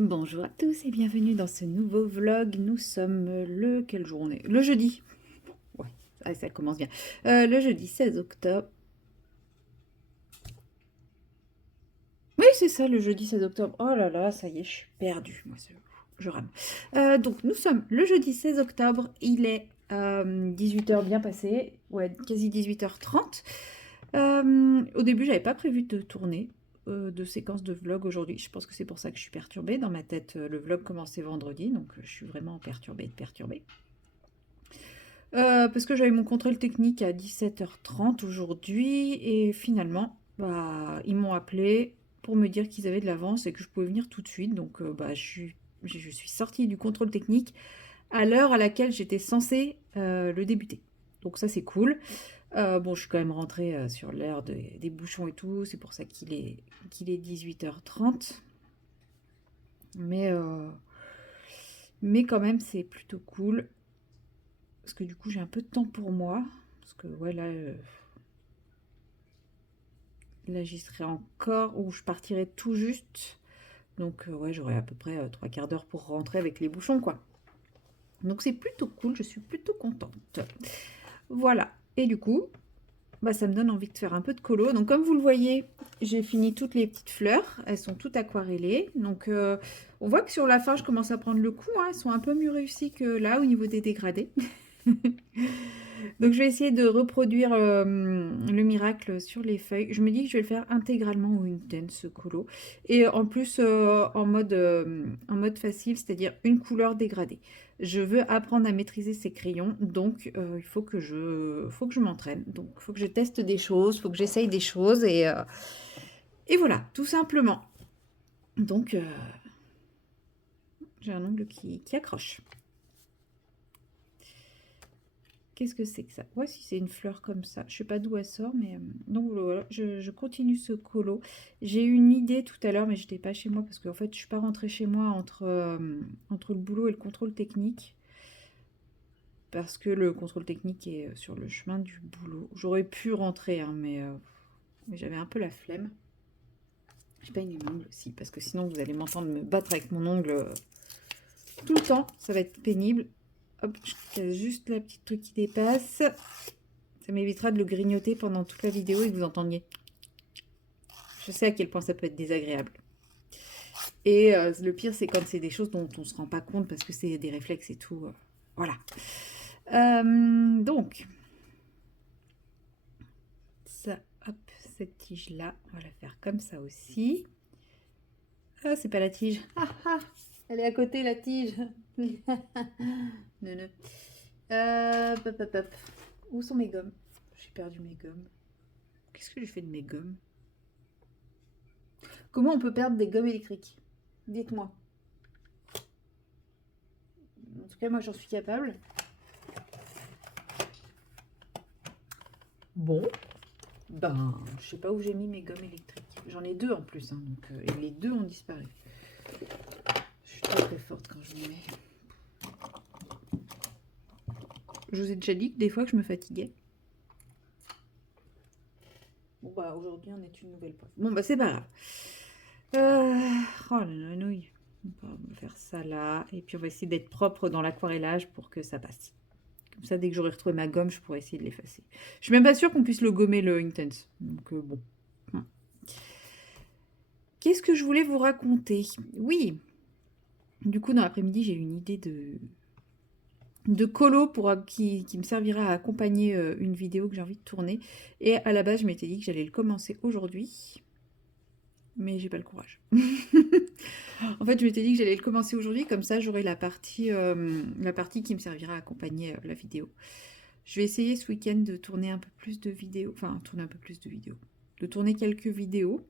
Bonjour à tous et bienvenue dans ce nouveau vlog. Nous sommes le... quelle journée? Le jeudi. Ouais, ça commence bien. Le jeudi 16 octobre. Oui, c'est ça, le jeudi 16 octobre. Oh là là, ça y est, je suis perdue. Moi, je rame. Donc, nous sommes le jeudi 16 octobre. Il est 18 h bien passé. Ouais, quasi 18 h 30. Au début, j'avais pas prévu de tourner de séquence de vlog aujourd'hui. Je pense que c'est pour ça que je suis perturbée. Dans ma tête, le vlog commençait vendredi, donc je suis vraiment perturbée. Parce que j'avais mon contrôle technique à 17 h 30 aujourd'hui et finalement, bah, ils m'ont appelé pour me dire qu'ils avaient de l'avance et que je pouvais venir tout de suite. Donc, bah, je suis sortie du contrôle technique à l'heure à laquelle j'étais censée le débuter. Donc ça, c'est cool. Bon, je suis quand même rentrée sur l'heure des bouchons et tout. C'est pour ça qu'il est 18 h 30. Mais quand même, c'est plutôt cool. Parce que du coup, j'ai un peu de temps pour moi. Parce que ouais, là j'y serai encore. Ou je partirai tout juste. Donc ouais, j'aurai à peu près 3/4 d'heure pour rentrer avec les bouchons, quoi. Donc c'est plutôt cool. Je suis plutôt contente. Voilà. Et du coup, bah, ça me donne envie de faire un peu de colo. Donc comme vous le voyez, j'ai fini toutes les petites fleurs. Elles sont toutes aquarellées. Donc on voit que sur la fin, je commence à prendre le coup, hein. Elles sont un peu mieux réussies que là au niveau des dégradés. Donc je vais essayer de reproduire le miracle sur les feuilles. Je me dis que je vais le faire intégralement au intense colo. Et en plus en mode facile, c'est-à-dire une couleur dégradée. Je veux apprendre à maîtriser ces crayons, donc il faut que je m'entraîne. Donc il faut que je teste des choses, il faut que j'essaye des choses et voilà, tout simplement. Donc j'ai un ongle qui accroche. Qu'est-ce que c'est que ça? Ouais, si c'est une fleur comme ça. Je sais pas d'où elle sort, mais... donc voilà, je continue ce colo. J'ai eu une idée tout à l'heure, mais j'étais pas chez moi parce qu'en fait, je suis pas rentrée chez moi entre le boulot et le contrôle technique. Parce que le contrôle technique est sur le chemin du boulot. J'aurais pu rentrer, hein, mais j'avais un peu la flemme. Je peine une ongle aussi, parce que sinon vous allez m'entendre me battre avec mon ongle tout le temps. Ça va être pénible. Hop, je casse juste la petite truc qui dépasse. Ça m'évitera de le grignoter pendant toute la vidéo et que vous entendiez. Je sais à quel point ça peut être désagréable. Et le pire, c'est quand c'est des choses dont on ne se rend pas compte parce que c'est des réflexes et tout. Voilà. Donc, ça, hop, cette tige-là, on va la faire comme ça aussi. Ah, c'est pas la tige. Ah, ah, elle est à côté, la tige. Non. Hop, hop, hop. Où sont mes gommes? J'ai perdu mes gommes. Qu'est-ce que j'ai fait de mes gommes? Comment on peut perdre des gommes électriques? Dites-moi. En tout cas, moi, j'en suis capable. Bon, ben, je sais pas où j'ai mis mes gommes électriques. J'en ai deux en plus, hein, donc, et les deux ont disparu. Je suis très très forte quand je m'y mets. Je vous ai déjà dit que des fois que je me fatiguais. Bon, bah, aujourd'hui, on est une nouvelle fois. Bon, bah, c'est pas grave. Oh la nouille. On va faire ça là. Et puis, on va essayer d'être propre dans l'aquarellage pour que ça passe. Comme ça, dès que j'aurai retrouvé ma gomme, je pourrai essayer de l'effacer. Je suis même pas sûre qu'on puisse le gommer, le Intense. Donc, bon. Qu'est-ce que je voulais vous raconter? Oui. Du coup, dans l'après-midi, j'ai eu une idée de colo qui me servira à accompagner une vidéo que j'ai envie de tourner. Et à la base, je m'étais dit que j'allais le commencer aujourd'hui. Mais j'ai pas le courage. En fait, je m'étais dit que j'allais le commencer aujourd'hui, comme ça j'aurai la partie qui me servira à accompagner la vidéo. Je vais essayer ce week-end de tourner un peu plus de vidéos, de tourner quelques vidéos,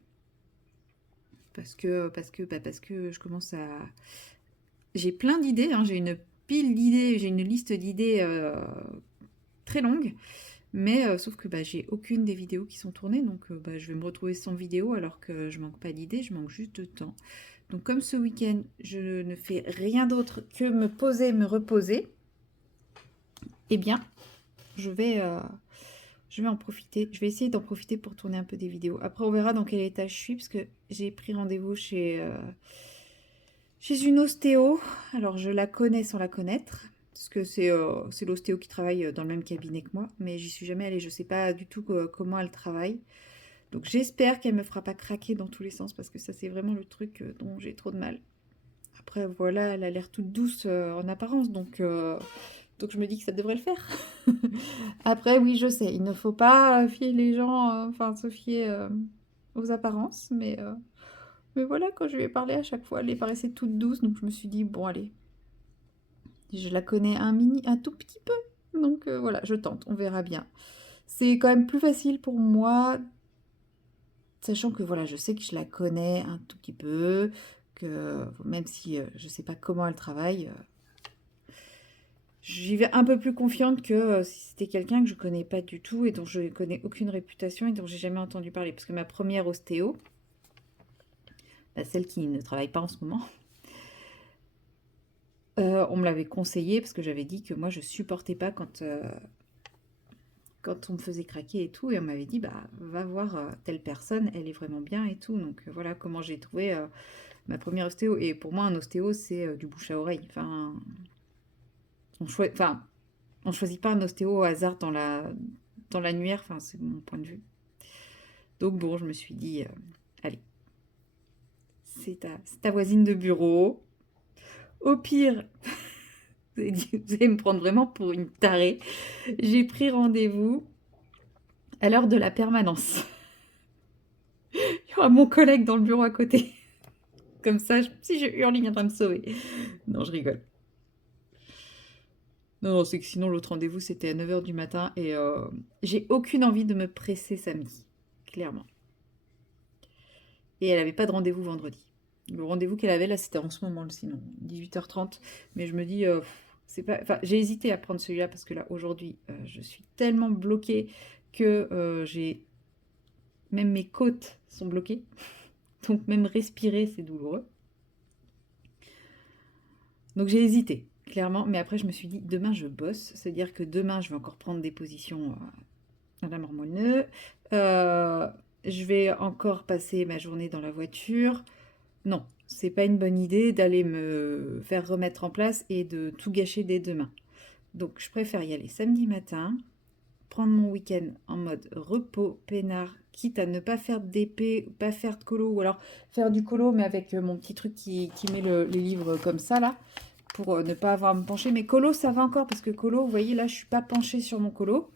parce que je commence à... J'ai plein d'idées, hein, j'ai une pile d'idées, j'ai une liste d'idées très longue, mais sauf que bah, j'ai aucune des vidéos qui sont tournées, donc bah, je vais me retrouver sans vidéo alors que je manque pas d'idées, je manque juste de temps. Donc comme ce week-end, je ne fais rien d'autre que me poser, me reposer, eh bien, je vais en profiter. Je vais essayer d'en profiter pour tourner un peu des vidéos. Après, on verra dans quel état je suis, parce que j'ai pris rendez-vous chez Chez une ostéo, alors je la connais sans la connaître, parce que c'est l'ostéo qui travaille dans le même cabinet que moi, mais j'y suis jamais allée, je sais pas du tout comment elle travaille. Donc j'espère qu'elle me fera pas craquer dans tous les sens, parce que ça c'est vraiment le truc dont j'ai trop de mal. Après voilà, elle a l'air toute douce en apparence, donc je me dis que ça devrait le faire. Après oui, je sais, il ne faut pas fier les gens, enfin se fier aux apparences, mais voilà, quand je lui ai parlé à chaque fois, elle paraissait toute douce, donc je me suis dit, bon allez, je la connais un tout petit peu, donc voilà, je tente, on verra bien. C'est quand même plus facile pour moi, sachant que voilà, je sais que je la connais un tout petit peu, que même si je sais pas comment elle travaille, j'y vais un peu plus confiante que si c'était quelqu'un que je connais pas du tout et dont je connais aucune réputation et dont j'ai jamais entendu parler. Parce que ma première ostéo, celle qui ne travaille pas en ce moment, on me l'avait conseillé parce que j'avais dit que moi je supportais pas quand on me faisait craquer et tout, et on m'avait dit, bah, va voir telle personne, elle est vraiment bien et tout. Donc voilà comment j'ai trouvé ma première ostéo. Et pour moi, un ostéo, c'est du bouche à oreille. Enfin, on choisit pas un ostéo au hasard dans l'annuaire, enfin, c'est mon point de vue. Donc bon, je me suis dit, allez, c'est ta voisine de bureau. Au pire, vous allez me prendre vraiment pour une tarée. J'ai pris rendez-vous à l'heure de la permanence. Il y aura mon collègue dans le bureau à côté. Comme ça, si je hurle, il viendra me sauver. Non, je rigole. Non, non, c'est que sinon, l'autre rendez-vous, c'était à 9 h du matin et j'ai aucune envie de me presser samedi, clairement. Et elle n'avait pas de rendez-vous vendredi. Le rendez-vous qu'elle avait là, c'était en ce moment, sinon, 18h30. Mais je me dis, c'est pas. Enfin, j'ai hésité à prendre celui-là parce que là, aujourd'hui, je suis tellement bloquée que j'ai. Même mes côtes sont bloquées. Donc, même respirer, c'est douloureux. Donc j'ai hésité, clairement, mais après je me suis dit, demain je bosse, c'est-à-dire que demain je vais encore prendre des positions à la Mormoneux, je vais encore passer ma journée dans la voiture. Non, c'est pas une bonne idée d'aller me faire remettre en place et de tout gâcher dès demain. Donc je préfère y aller samedi matin, prendre mon week-end en mode repos, peinard, quitte à ne pas faire d'épée, pas faire de colo, ou alors faire du colo, mais avec mon petit truc qui met les livres comme ça, là, pour ne pas avoir à me pencher. Mais colo, ça va encore, parce que colo, vous voyez, là, je suis pas penchée sur mon colo.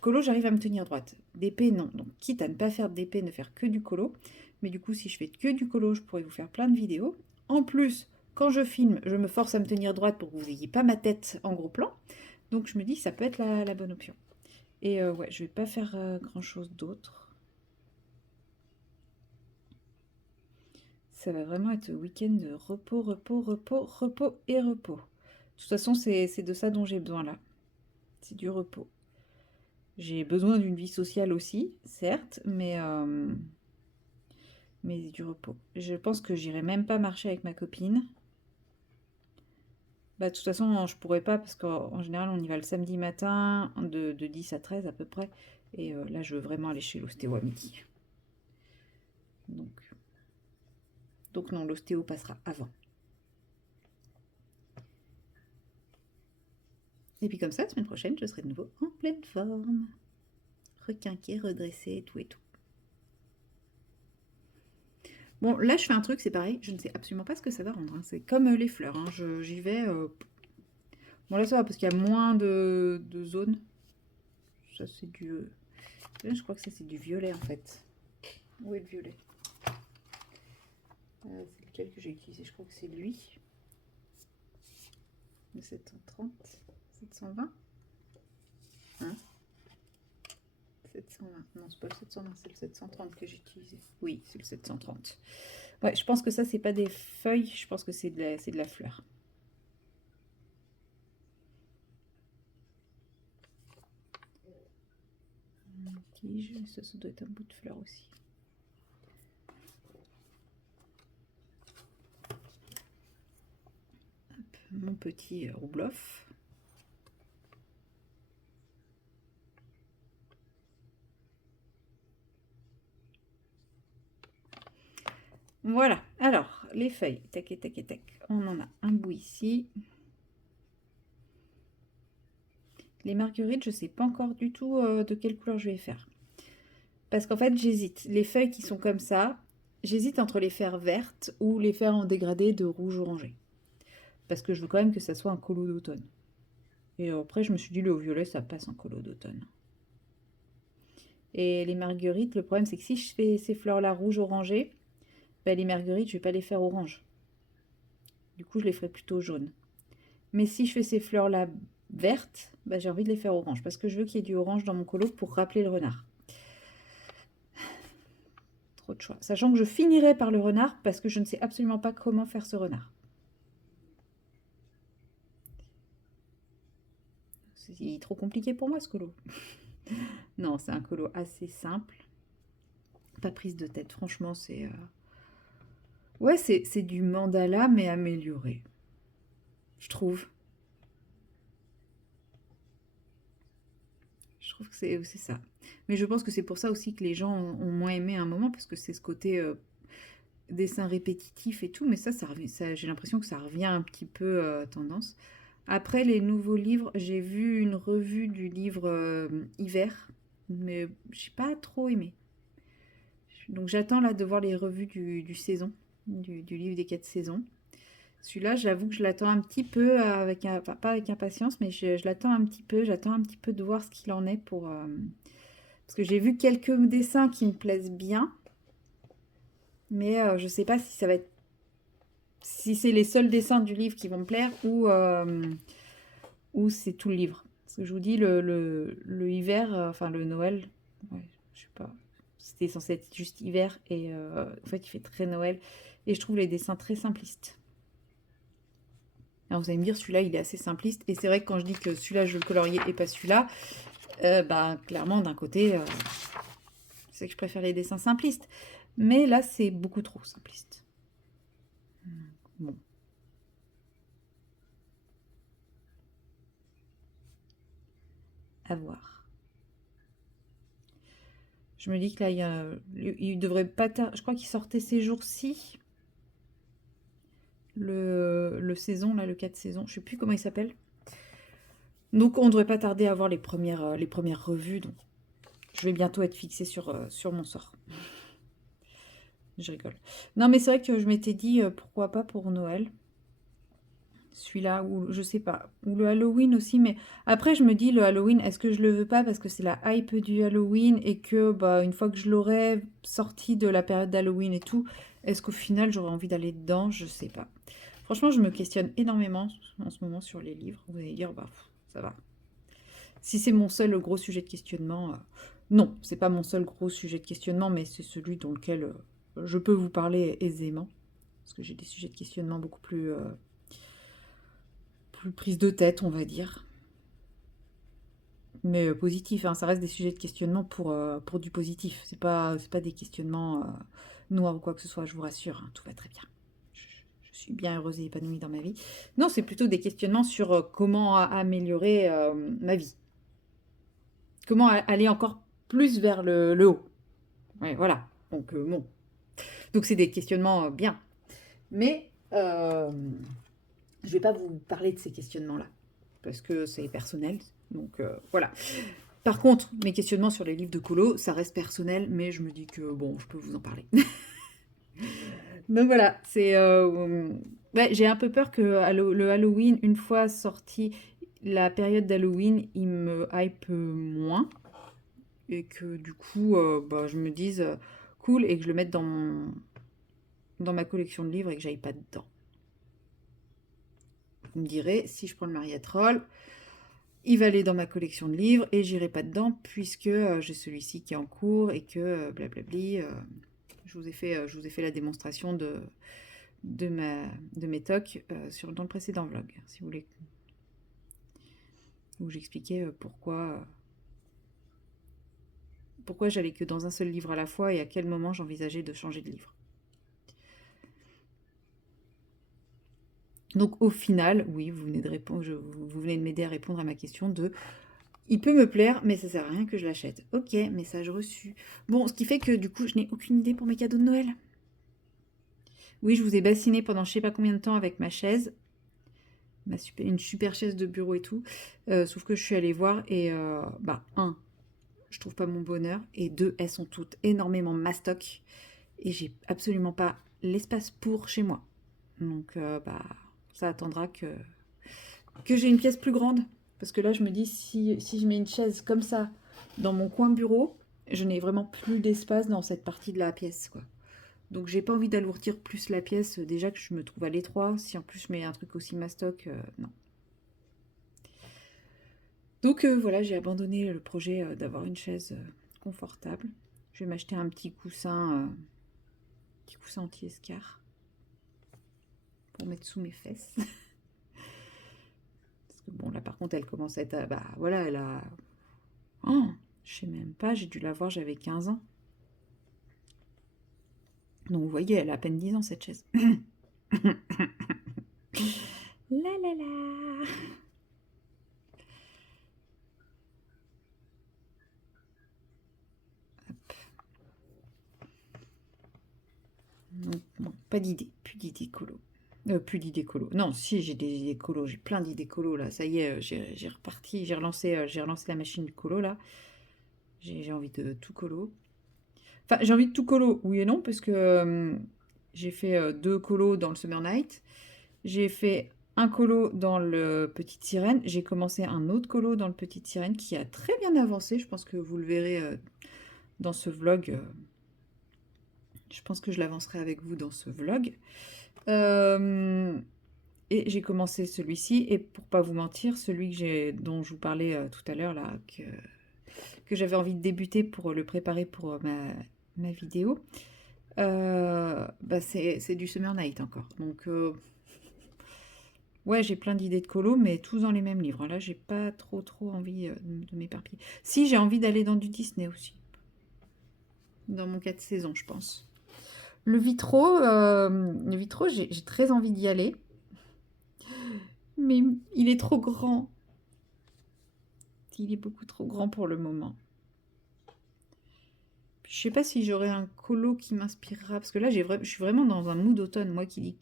Colo, j'arrive à me tenir droite. D'épée, non. Donc, quitte à ne pas faire d'épée, ne faire que du colo. Mais du coup, si je fais que du colo, je pourrais vous faire plein de vidéos. En plus, quand je filme, je me force à me tenir droite pour que vous n'ayez pas ma tête en gros plan. Donc, je me dis que ça peut être la bonne option. Et ouais, je vais pas faire grand-chose d'autre. Ça va vraiment être week-end de repos, repos, repos, repos et repos. De toute façon, c'est de ça dont j'ai besoin là. C'est du repos. J'ai besoin d'une vie sociale aussi, certes, mais du repos. Je pense que j'irai même pas marcher avec ma copine. Bah, de toute façon, je pourrais pas parce qu'en général, on y va le samedi matin de 10 à 13 à peu près. Et là, je veux vraiment aller chez l'ostéo à midi. Donc non, l'ostéo passera avant. Et puis comme ça, la semaine prochaine, je serai de nouveau en pleine forme. Requinqué, redressé, tout et tout. Bon, là, je fais un truc, c'est pareil. Je ne sais absolument pas ce que ça va rendre. Hein. C'est comme les fleurs. Hein. J'y vais. Bon, là, ça va parce qu'il y a moins de zones. Ça, c'est du... je crois que ça, c'est du violet, en fait. Où est le violet? C'est lequel que j'ai utilisé? Je crois que c'est lui. Le 730. 720. Hein? 720. Non, c'est pas le 720, c'est le 730 que j'ai utilisé. Oui, c'est le 730. Ouais, je pense que ça, c'est pas des feuilles. Je pense que c'est de la fleur. Tige, ça doit être un bout de fleur aussi. Hop, mon petit roubloff. Voilà, alors les feuilles. Tac, tac, tac. On en a un bout ici. Les marguerites, je ne sais pas encore du tout de quelle couleur je vais faire. Parce qu'en fait, j'hésite. Les feuilles qui sont comme ça, j'hésite entre les faire vertes ou les faire en dégradé de rouge orangé. Parce que je veux quand même que ça soit un colo d'automne. Et après, je me suis dit, le violet, ça passe en colo d'automne. Et les marguerites, le problème, c'est que si je fais ces fleurs-là rouge orangé, ben, les marguerites, je ne vais pas les faire orange. Du coup, je les ferai plutôt jaune. Mais si je fais ces fleurs-là vertes, ben, j'ai envie de les faire orange. Parce que je veux qu'il y ait du orange dans mon colo pour rappeler le renard. Trop de choix. Sachant que je finirai par le renard parce que je ne sais absolument pas comment faire ce renard. C'est trop compliqué pour moi ce colo. Non, c'est un colo assez simple. Pas prise de tête, franchement, c'est... Ouais, c'est du mandala, mais amélioré. Je trouve. Je trouve que c'est ça. Mais je pense que c'est pour ça aussi que les gens ont moins aimé à un moment, parce que c'est ce côté dessin répétitif et tout. Mais ça j'ai l'impression que ça revient un petit peu tendance. Après, les nouveaux livres, j'ai vu une revue du livre Hiver, mais j'ai pas trop aimé. Donc j'attends là de voir les revues du saison, du livre des 4 saisons. Celui-là, j'avoue que je l'attends un petit peu, enfin, pas avec impatience, mais je l'attends un petit peu. J'attends un petit peu de voir ce qu'il en est pour... parce que j'ai vu quelques dessins qui me plaisent bien, mais je sais pas si ça va être... Si c'est les seuls dessins du livre qui vont me plaire ou c'est tout le livre. Parce que je vous dis, le hiver, enfin le Noël, ouais, je sais pas, c'était censé être juste hiver et en fait il fait très Noël et je trouve les dessins très simplistes. Alors vous allez me dire, celui-là il est assez simpliste et c'est vrai que quand je dis que celui-là je veux le colorier et pas celui-là, bah clairement d'un côté, c'est que je préfère les dessins simplistes. Mais là c'est beaucoup trop simpliste. Bon. À voir. Je me dis que là, il devrait pas je crois qu'il sortait ces jours-ci. Le saison, là, le 4 saison. Je sais plus comment il s'appelle. Donc, on ne devrait pas tarder à voir les premières revues. Donc, je vais bientôt être fixée sur mon sort. Je rigole. Non, mais c'est vrai que je m'étais dit, pourquoi pas pour Noël. Celui-là, ou je sais pas. Ou le Halloween aussi. Mais après, je me dis, le Halloween, est-ce que je le veux pas parce que c'est la hype du Halloween et que, bah, une fois que je l'aurai sorti de la période d'Halloween et tout, est-ce qu'au final, j'aurais envie d'aller dedans? Je sais pas. Franchement, je me questionne énormément en ce moment sur les livres. Vous allez dire, bah, ça va. Si c'est mon seul gros sujet de questionnement, non, c'est pas mon seul gros sujet de questionnement, mais c'est celui dans lequel je peux vous parler aisément. Parce que j'ai des sujets de questionnement beaucoup plus prise de tête, on va dire. Mais positif, hein, ça reste des sujets de questionnement pour du positif. C'est pas des questionnements noirs ou quoi que ce soit, je vous rassure, hein, tout va très bien. Je suis bien heureuse et épanouie dans ma vie. Non, c'est plutôt des questionnements sur comment améliorer ma vie. Comment aller encore plus vers le haut. Ouais, voilà. Donc, bon. Donc, c'est des questionnements bien. Mais je vais pas vous parler de ces questionnements-là. Parce que c'est personnel. Donc, voilà. Par contre, mes questionnements sur les livres de colo, ça reste personnel, mais je me dis que, bon, je peux vous en parler. Donc voilà, c'est... ouais, j'ai un peu peur que le Halloween, une fois sorti la période d'Halloween, il me hype moins. Et que du coup, bah, je me dise cool et que je le mette dans ma collection de livres et que j'aille pas dedans. Vous me direz, si je prends le Mariatrol, il va aller dans ma collection de livres et j'irai pas dedans puisque j'ai celui-ci qui est en cours et que blablabli. Je vous ai fait la démonstration de mes tocs dans le précédent vlog, si vous voulez. Où j'expliquais pourquoi j'allais que dans un seul livre à la fois et à quel moment j'envisageais de changer de livre. Donc au final, oui, vous venez de m'aider à répondre à ma question de il peut me plaire, mais ça sert à rien que je l'achète. Ok, message reçu. Bon, ce qui fait que du coup, je n'ai aucune idée pour mes cadeaux de Noël. Oui, je vous ai bassiné pendant je sais pas combien de temps avec ma chaise. Une super chaise de bureau et tout. Sauf que je suis allée voir et, bah, un, je trouve pas mon bonheur. Et deux, elles sont toutes énormément mastoc. Et j'ai absolument pas l'espace pour chez moi. Donc, bah, ça attendra que j'ai une pièce plus grande. Parce que là, je me dis, si je mets une chaise comme ça dans mon coin bureau, je n'ai vraiment plus d'espace dans cette partie de la pièce, quoi. Donc, j'ai pas envie d'alourdir plus la pièce. Déjà que je me trouve à l'étroit. Si en plus je mets un truc aussi mastoc, non. Donc, voilà, j'ai abandonné le projet d'avoir une chaise confortable. Je vais m'acheter un petit coussin anti-escar pour mettre sous mes fesses. Parce que bon, là par contre, elle commence à être. Bah voilà, elle a. Oh, je sais même pas, j'ai dû la voir, j'avais 15 ans. Donc vous voyez, elle a à peine 10 ans cette chaise. La la la. Donc, bon, pas d'idée, plus d'idées colo. Plus d'idées colo. Non, si, j'ai des idées colo, j'ai plein d'idées colo là. Ça y est, j'ai reparti, j'ai relancé la machine colo là. J'ai envie de tout colo. Enfin, j'ai envie de tout colo, oui et non, parce que j'ai fait 2 colos dans le Summer Night. J'ai fait un colo dans le Petite Sirène. J'ai commencé un autre colo dans le Petite Sirène qui a très bien avancé. Je pense que vous le verrez dans ce vlog. Je pense que je l'avancerai avec vous dans ce vlog. Et j'ai commencé celui-ci. Et pour pas vous mentir, celui dont je vous parlais tout à l'heure, là, que j'avais envie de débuter pour le préparer pour ma vidéo, bah c'est du Summer Night encore. Donc, ouais, j'ai plein d'idées de colo, mais tous dans les mêmes livres. Là, j'ai pas trop envie de m'éparpiller. Si, j'ai envie d'aller dans du Disney aussi. Dans mon 4 saisons, je pense. Le vitro, j'ai très envie d'y aller. Mais il est trop grand. Il est beaucoup trop grand pour le moment. Je sais pas si j'aurai un colo qui m'inspirera. Parce que là, je suis vraiment dans un mood d'automne. Moi qui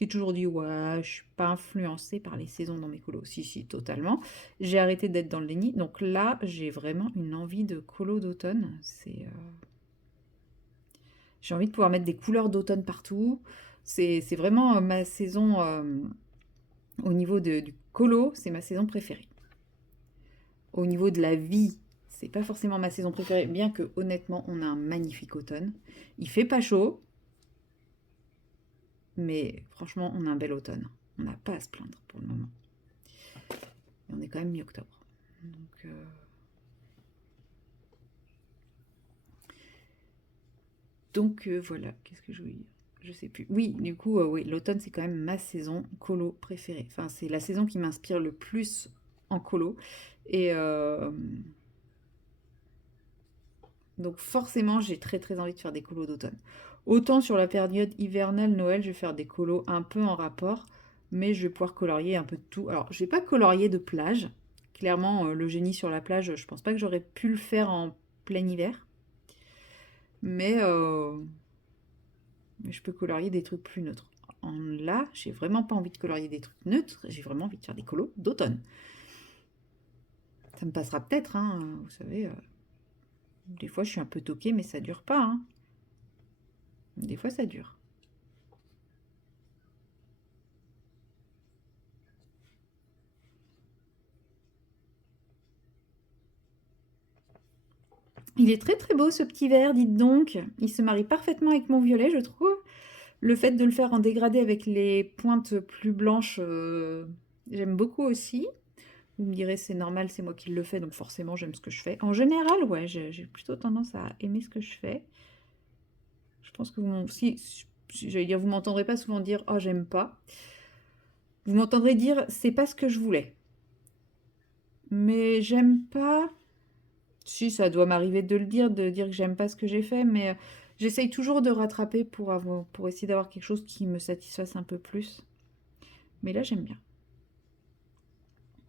ai toujours dit, ouais, je suis pas influencée par les saisons dans mes colos. Si, totalement. J'ai arrêté d'être dans le déni. Donc là, j'ai vraiment une envie de colo d'automne. J'ai envie de pouvoir mettre des couleurs d'automne partout. C'est vraiment ma saison, au niveau du colo, c'est ma saison préférée. Au niveau de la vie, c'est pas forcément ma saison préférée, bien que honnêtement, on a un magnifique automne. Il fait pas chaud, mais franchement, on a un bel automne. On n'a pas à se plaindre pour le moment. Et on est quand même mi-octobre. Donc, voilà, qu'est-ce que je voulais dire? Je sais plus. Oui, du coup, oui, l'automne, c'est quand même ma saison colo préférée. Enfin, c'est la saison qui m'inspire le plus en colo. Et donc, forcément, j'ai très envie de faire des colos d'automne. Autant sur la période hivernale, Noël, je vais faire des colos un peu en rapport, mais je vais pouvoir colorier un peu de tout. Alors, je vais pas colorier de plage. Clairement, le génie sur la plage, je pense pas que j'aurais pu le faire en plein hiver. Mais je peux colorier des trucs plus neutres. Là, j'ai vraiment pas envie de colorier des trucs neutres, j'ai vraiment envie de faire des colos d'automne. Ça me passera peut-être, hein, vous savez. Des fois, je suis un peu toquée, mais ça dure pas, hein. Des fois, ça dure. Il est très beau ce petit vert, dites donc. Il se marie parfaitement avec mon violet, je trouve. Le fait de le faire en dégradé avec les pointes plus blanches, j'aime beaucoup aussi. Vous me direz, c'est normal, c'est moi qui le fais, donc forcément j'aime ce que je fais. En général, ouais, j'ai plutôt tendance à aimer ce que je fais. Je pense que j'allais dire, vous m'entendrez pas souvent dire, oh, j'aime pas. Vous m'entendrez dire, c'est pas ce que je voulais. Mais j'aime pas. Si, ça doit m'arriver de dire que j'aime pas ce que j'ai fait, mais j'essaye toujours de rattraper pour essayer d'avoir quelque chose qui me satisfasse un peu plus. Mais là, j'aime bien.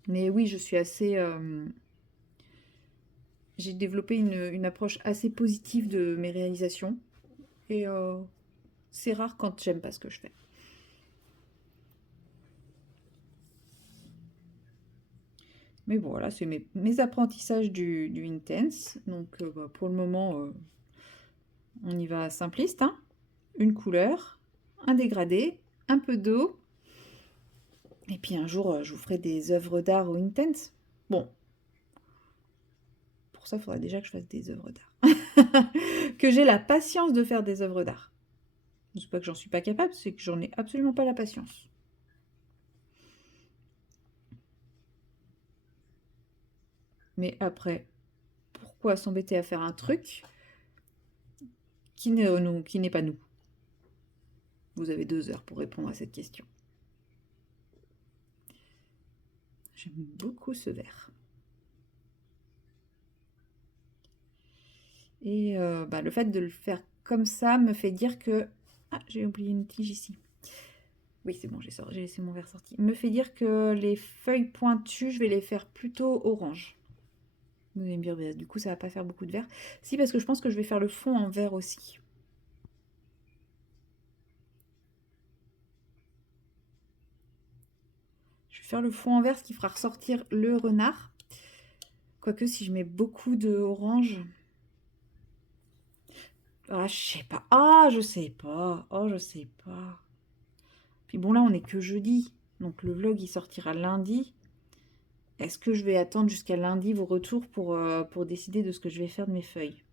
Mais oui, je suis assez. J'ai développé une approche assez positive de mes réalisations. Et C'est rare quand j'aime pas ce que je fais. Mais bon, voilà, c'est mes apprentissages du Intense. Donc, bah, pour le moment, on y va simpliste, hein. Une couleur, un dégradé, un peu d'eau. Et puis un jour, je vous ferai des œuvres d'art au Intense. Bon, pour ça, il faudra déjà que je fasse des œuvres d'art. Que j'ai la patience de faire des œuvres d'art. C'est pas que j'en suis pas capable, c'est que j'en ai absolument pas la patience. Mais après, pourquoi s'embêter à faire un truc qui n'est pas nous? Vous avez 2 heures pour répondre à cette question. J'aime beaucoup ce vert. Et bah, le fait de le faire comme ça me fait dire que... Ah, j'ai oublié une tige ici. Oui, c'est bon, j'ai laissé mon verre sorti. Me fait dire que les feuilles pointues, je vais les faire plutôt orange. Vous allez me dire, bah, du coup, ça va pas faire beaucoup de vert. Si, parce que je pense que je vais faire le fond en vert aussi. Je vais faire le fond en vert, ce qui fera ressortir le renard. Quoique, si je mets beaucoup de orange... Ah, je sais pas. Ah, je sais pas. Oh, je sais pas. Puis bon, là, on est que jeudi. Donc, le vlog, il sortira lundi. Est-ce que je vais attendre jusqu'à lundi vos retours pour décider de ce que je vais faire de mes feuilles?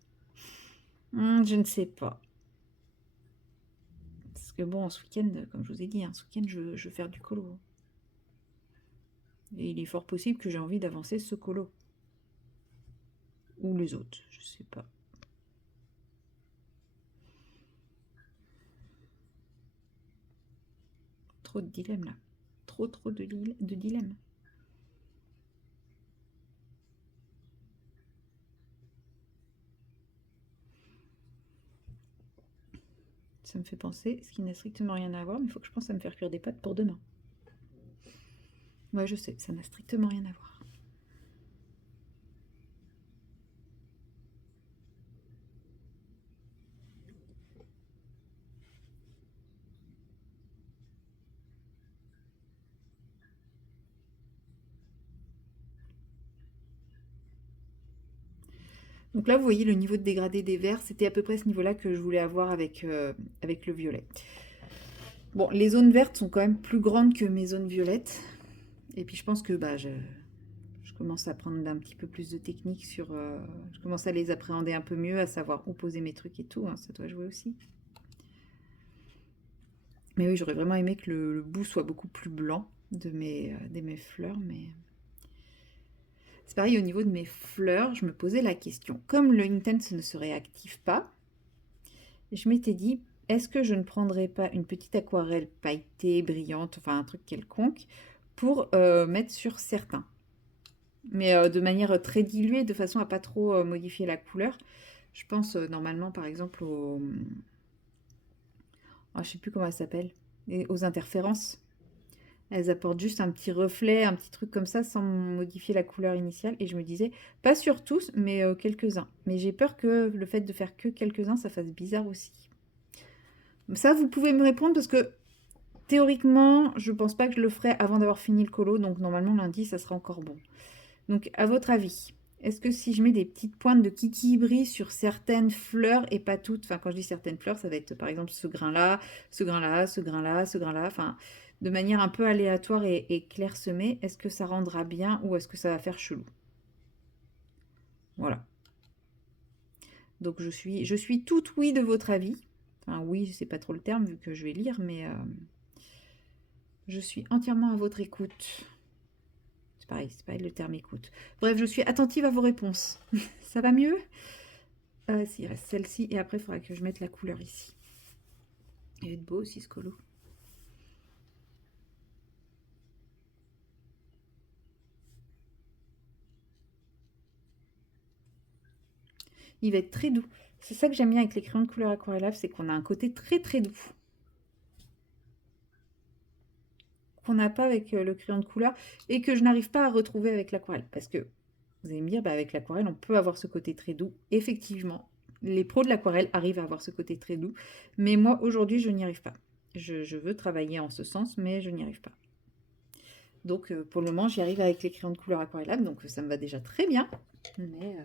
Je ne sais pas. Parce que bon, ce week-end, comme je vous ai dit, hein, ce week-end, je veux faire du colo. Et il est fort possible que j'ai envie d'avancer ce colo. Ou les autres, je sais pas. Trop de dilemmes là. Trop de dilemmes. Ça me fait penser, ce qui n'a strictement rien à voir, mais il faut que je pense à me faire cuire des pâtes pour demain. Ouais, je sais, ça n'a strictement rien à voir. Donc là, vous voyez le niveau de dégradé des verts, c'était à peu près ce niveau-là que je voulais avoir avec le violet. Bon, les zones vertes sont quand même plus grandes que mes zones violettes. Et puis je pense que bah, je commence à prendre un petit peu plus de technique sur... je commence à les appréhender un peu mieux, à savoir où poser mes trucs et tout, hein, ça doit jouer aussi. Mais oui, j'aurais vraiment aimé que le bout soit beaucoup plus blanc de mes fleurs, mais... C'est pareil au niveau de mes fleurs, je me posais la question. Comme le Intense ne se réactive pas, je m'étais dit, est-ce que je ne prendrais pas une petite aquarelle pailletée, brillante, enfin un truc quelconque, pour mettre sur certains. Mais de manière très diluée, de façon à pas trop modifier la couleur. Je pense normalement par exemple aux... Oh, je sais plus comment elles s'appellent. Aux interférences. Elles apportent juste un petit reflet, un petit truc comme ça, sans modifier la couleur initiale. Et je me disais, pas sur tous, mais quelques-uns. Mais j'ai peur que le fait de faire que quelques-uns, ça fasse bizarre aussi. Ça, vous pouvez me répondre parce que théoriquement, je pense pas que je le ferai avant d'avoir fini le colo. Donc normalement, lundi, ça sera encore bon. Donc, à votre avis, est-ce que si je mets des petites pointes de kiki sur certaines fleurs et pas toutes, enfin quand je dis certaines fleurs, ça va être par exemple ce grain-là, ce grain-là, ce grain-là, ce grain-là, enfin de manière un peu aléatoire et clairsemée, est-ce que ça rendra bien ou est-ce que ça va faire chelou? Voilà. Donc je suis toute oui de votre avis. Enfin oui, c'est pas trop le terme vu que je vais lire, mais je suis entièrement à votre écoute. C'est pareil, c'est pas le terme écoute. Bref, je suis attentive à vos réponses. Ça va mieux? S'il reste celle-ci, et après il faudra que je mette la couleur ici. Il va être beau aussi ce colo. Il va être très doux. C'est ça que j'aime bien avec les crayons de couleur aquarellable, c'est qu'on a un côté très doux. Qu'on n'a pas avec le crayon de couleur et que je n'arrive pas à retrouver avec l'aquarelle. Parce que vous allez me dire, bah, avec l'aquarelle, on peut avoir ce côté très doux. Effectivement, Les pros de l'aquarelle arrivent à avoir ce côté très doux. Mais moi, aujourd'hui, je n'y arrive pas. Je veux travailler en ce sens, mais je n'y arrive pas. Donc, pour le moment, j'y arrive avec les crayons de couleur aquarellables. Donc, ça me va déjà très bien. Mais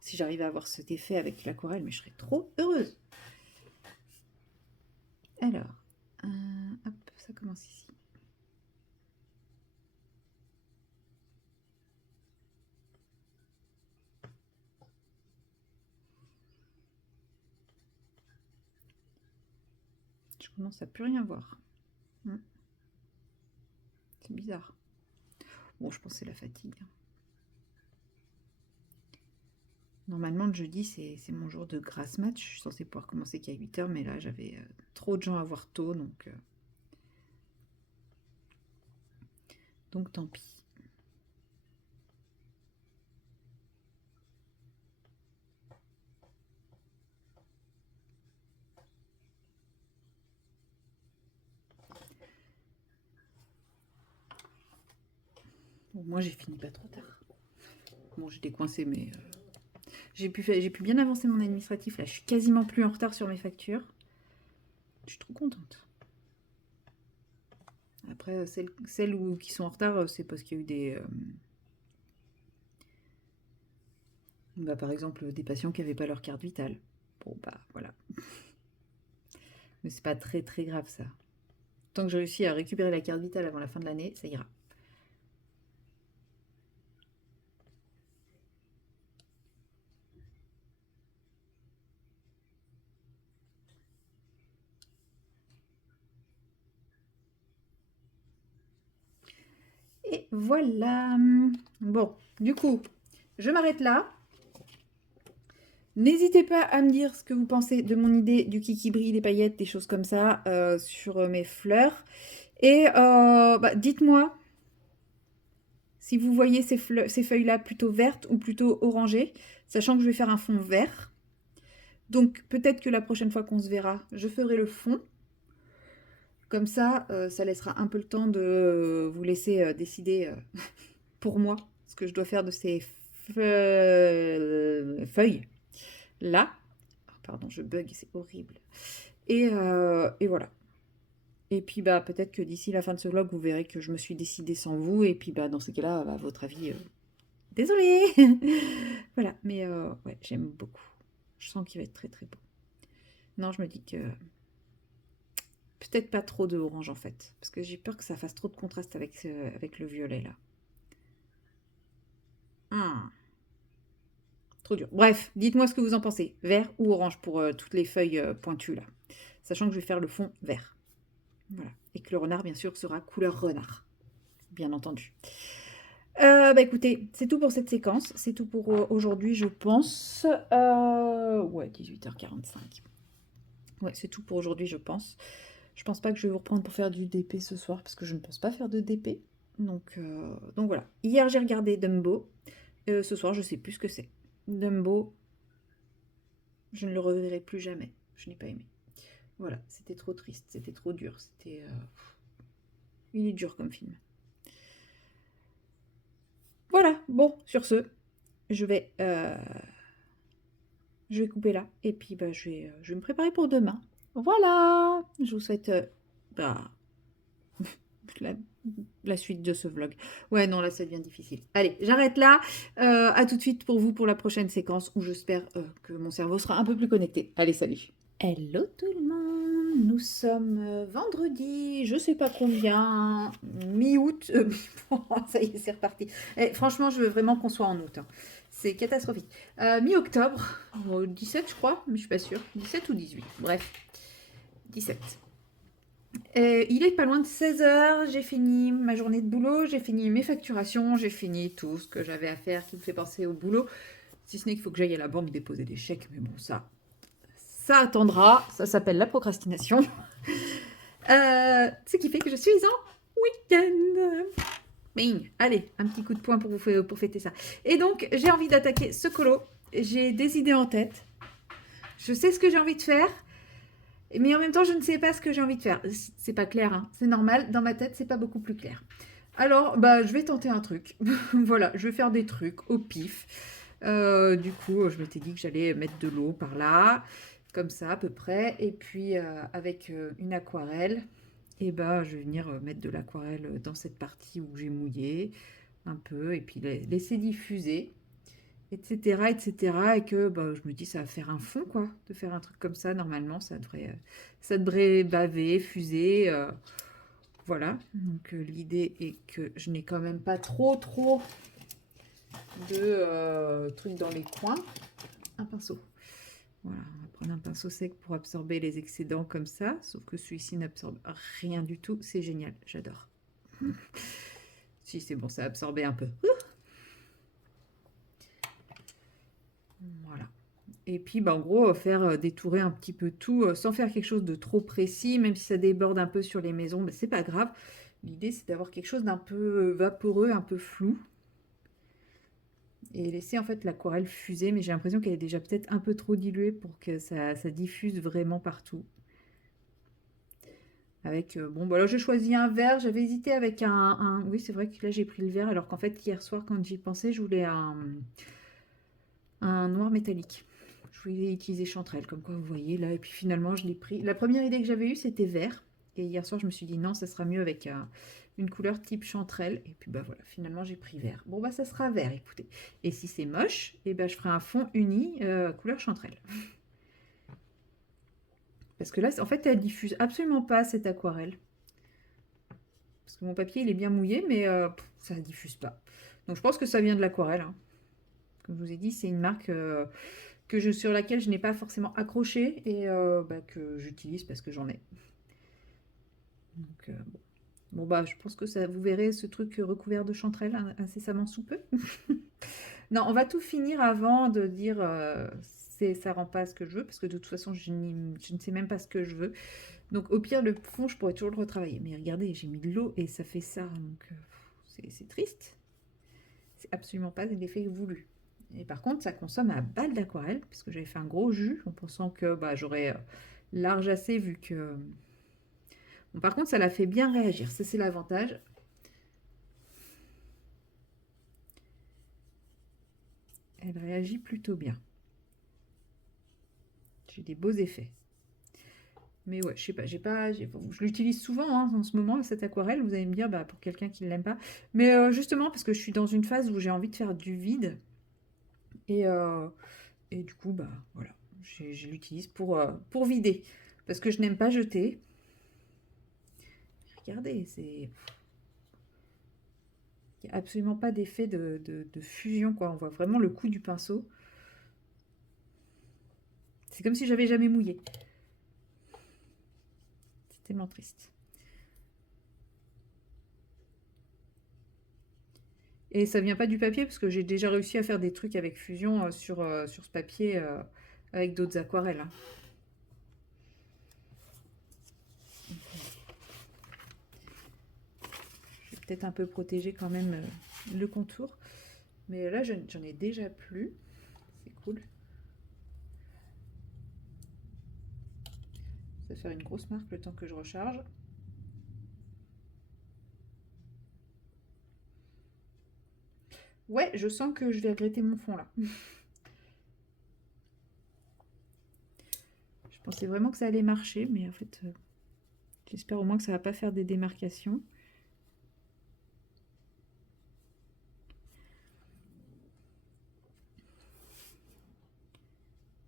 si j'arrivais à avoir cet effet avec l'aquarelle, mais je serais trop heureuse. Alors, hop, ça commence ici. Je commence à plus rien voir. C'est bizarre. Bon, je pense que c'est la fatigue. Normalement, le jeudi, c'est mon jour de grasse mat. Je suis censée pouvoir commencer qu'à 8 h, mais là, j'avais trop de gens à voir tôt, donc tant pis. Bon, moi, j'ai fini pas trop tard. Bon, j'étais coincée, mais j'ai pu bien avancer mon administratif. Là, je suis quasiment plus en retard sur mes factures. Je suis trop contente. Après, celles qui sont en retard, c'est parce qu'il y a eu des... bah, par exemple, des patients qui n'avaient pas leur carte vitale. Bon, bah, voilà. Mais c'est pas très, très grave, ça. Tant que je réussis à récupérer la carte vitale avant la fin de l'année, ça ira. Et voilà. Bon, du coup, je m'arrête là. N'hésitez pas à me dire ce que vous pensez de mon idée du kiki brille, des paillettes, des choses comme ça sur mes fleurs. Et bah, dites-moi si vous voyez ces feuilles-là plutôt vertes ou plutôt orangées, sachant que je vais faire un fond vert. Donc peut-être que la prochaine fois qu'on se verra, je ferai le fond. Comme ça, ça laissera un peu le temps de vous laisser décider pour moi ce que je dois faire de ces feuilles. Là, oh, pardon, je bug, c'est horrible. Et voilà. Et puis bah peut-être que d'ici la fin de ce vlog, vous verrez que je me suis décidée sans vous. Et puis bah dans ce cas-là, à votre avis, désolée. Voilà, mais ouais, j'aime beaucoup. Je sens qu'il va être très très beau. Non, je me dis que peut-être pas trop de orange en fait, parce que j'ai peur que ça fasse trop de contraste avec le violet là. Trop dur. Bref, dites-moi ce que vous en pensez. Vert ou orange pour toutes les feuilles pointues là. Sachant que je vais faire le fond vert. Voilà. Et que le renard, bien sûr, sera couleur renard. Bien entendu. Bah écoutez, c'est tout pour cette séquence. C'est tout pour aujourd'hui, je pense. Ouais, 18h45. Ouais, c'est tout pour aujourd'hui, je pense. Je pense pas que je vais vous reprendre pour faire du DP ce soir, parce que je ne pense pas faire de DP. Donc voilà. Hier, j'ai regardé Dumbo. Ce soir, je sais plus ce que c'est. Dumbo, je ne le reverrai plus jamais. Je n'ai pas aimé. Voilà, c'était trop triste, c'était trop dur. Il est dur comme film. Voilà, bon, sur ce, je vais couper là. Et puis, bah, je vais me préparer pour demain. Voilà, je vous souhaite bah, la suite de ce vlog. Ouais, non, là, ça devient difficile. Allez, j'arrête là. À tout de suite pour vous pour la prochaine séquence où j'espère que mon cerveau sera un peu plus connecté. Allez, salut. Hello tout le monde, nous sommes vendredi, je sais pas combien, mi-août, ça y est, c'est reparti. Et franchement, je veux vraiment qu'on soit en août, hein. C'est catastrophique. Mi-octobre, 17 je crois, mais je suis pas sûre, 17 ou 18, bref, 17. Il est pas loin de 16 h, j'ai fini ma journée de boulot, j'ai fini mes facturations, j'ai fini tout ce que j'avais à faire qui me fait penser au boulot, si ce n'est qu'il faut que j'aille à la banque déposer des chèques, mais bon, ça attendra, ça s'appelle la procrastination. Ce qui fait que je suis en week-end. Bing. Allez, un petit coup de poing pour fêter ça. Et donc, j'ai envie d'attaquer ce colo. J'ai des idées en tête. Je sais ce que j'ai envie de faire, mais en même temps, je ne sais pas ce que j'ai envie de faire. C'est pas clair, hein. C'est normal. Dans ma tête, c'est pas beaucoup plus clair. Alors, bah, je vais tenter un truc. Voilà, je vais faire des trucs au pif. Du coup, je m'étais dit que j'allais mettre de l'eau par là, comme ça à peu près. Et puis avec une aquarelle, et ben, je vais venir mettre de l'aquarelle dans cette partie où j'ai mouillé un peu, et puis laisser diffuser, etc., etc. Et que bah, je me dis, ça va faire un fond, quoi, de faire un truc comme ça. Normalement, ça devrait baver, fuser. Voilà. Donc, l'idée est que je n'ai quand même pas trop de trucs dans les coins. Un pinceau. Voilà, on va prendre un pinceau sec pour absorber les excédents comme ça. Sauf que celui-ci n'absorbe rien du tout. C'est génial, j'adore. Si, c'est bon, ça a absorbé un peu. Voilà. Et puis, bah, en gros, faire détourer un petit peu tout, sans faire quelque chose de trop précis, même si ça déborde un peu sur les maisons, bah, c'est pas grave. L'idée, c'est d'avoir quelque chose d'un peu vaporeux, un peu flou. Et laisser en fait l'aquarelle fuser, mais j'ai l'impression qu'elle est déjà peut-être un peu trop diluée pour que ça diffuse vraiment partout. Avec, bon, bah là j'ai choisi un vert, j'avais hésité avec oui, c'est vrai que là j'ai pris le vert, alors qu'en fait hier soir quand j'y pensais, je voulais un noir métallique. Je voulais utiliser chanterelle, comme quoi vous voyez là, et puis finalement je l'ai pris. La première idée que j'avais eue c'était vert, et hier soir je me suis dit non, ça sera mieux avec une couleur type chanterelle, et puis bah voilà, finalement j'ai pris vert. Bon bah ça sera vert, écoutez. Et si c'est moche, et ben je ferai un fond uni couleur chanterelle. Parce que là, en fait, elle diffuse absolument pas cette aquarelle. Parce que mon papier, il est bien mouillé, mais ça ne diffuse pas. Donc je pense que ça vient de l'aquarelle, hein. Comme je vous ai dit, c'est une marque sur laquelle je n'ai pas forcément accroché et bah, que j'utilise parce que j'en ai. Donc, bon. Bon, bah, je pense que ça, vous verrez ce truc recouvert de chanterelle incessamment sous peu. Non, on va tout finir avant de dire ça rend pas ce que je veux, parce que de toute façon, je ne sais même pas ce que je veux. Donc au pire, le fond, je pourrais toujours le retravailler. Mais regardez, j'ai mis de l'eau et ça fait ça. Donc c'est triste. C'est absolument pas l'effet voulu. Et par contre, ça consomme à balle d'aquarelle, parce que j'avais fait un gros jus en pensant que bah, j'aurais large assez vu que... Bon, par contre, ça l'a fait bien réagir. Ça, c'est l'avantage. Elle réagit plutôt bien. J'ai des beaux effets. Mais ouais, je sais pas, je l'utilise souvent hein, en ce moment, cette aquarelle. Vous allez me dire, bah, pour quelqu'un qui ne l'aime pas. Mais justement, parce que je suis dans une phase où j'ai envie de faire du vide. Et, et du coup, bah voilà, je l'utilise pour vider. Parce que je n'aime pas jeter. Regardez, c'est... Il n'y a absolument pas d'effet de fusion, quoi. On voit vraiment le coup du pinceau. C'est comme si j'avais jamais mouillé. C'est tellement triste. Et ça vient pas du papier, parce que j'ai déjà réussi à faire des trucs avec fusion sur ce papier avec d'autres aquarelles, hein. Je vais peut-être un peu protéger quand même le contour. Mais là, j'en ai déjà plus. C'est cool. Ça va faire une grosse marque le temps que je recharge. Ouais, je sens que je vais regretter mon fond là. Je pensais vraiment que ça allait marcher, mais en fait, j'espère au moins que ça va pas faire des démarcations.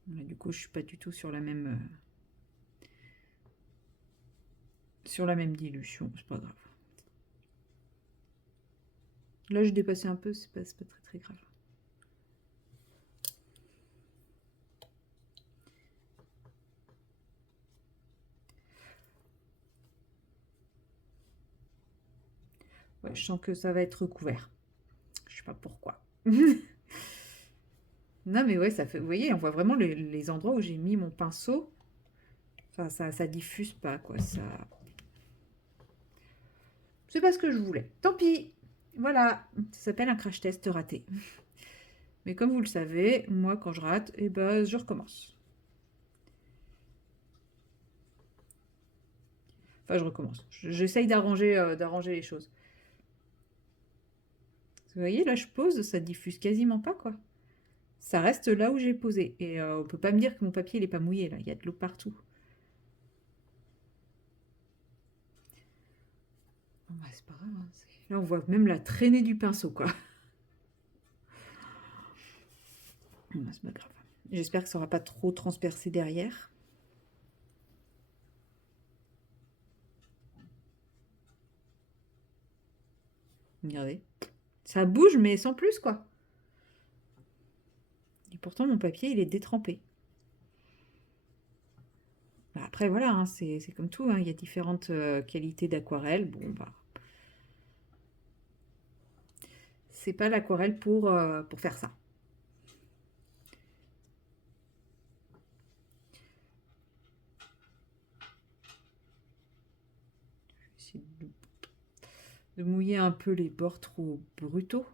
Ouais, du coup, je suis pas du tout sur la même dilution, c'est pas grave. Là, j'ai dépassé un peu, c'est pas très grave. Ouais, je sens que ça va être recouvert. Je sais pas pourquoi. Non, mais ouais, ça fait. Vous voyez, on voit vraiment les endroits où j'ai mis mon pinceau. Enfin, ça diffuse pas, quoi. Ça. C'est pas ce que je voulais. Tant pis. Voilà. Ça s'appelle un crash test raté. Mais comme vous le savez, moi, quand je rate, eh ben, je recommence. Enfin, je recommence. J'essaye d'arranger les choses. Vous voyez, là, je pose, ça diffuse quasiment pas, quoi. Ça reste là où j'ai posé. Et on peut pas me dire que mon papier, il est pas mouillé, là. Il y a de l'eau partout. Bon, bah, c'est pas grave, hein. Là, on voit même la traînée du pinceau, quoi. Bon, bah, c'est pas grave. J'espère que ça aura pas trop transpercé derrière. Regardez. Ça bouge, mais sans plus, quoi. Et pourtant, mon papier, il est détrempé. Bah, après, voilà, hein, c'est comme tout, hein. Il y a différentes qualités d'aquarelle. Bon, bah, c'est pas l'aquarelle pour faire ça. Essayer de mouiller un peu les bords trop brutaux.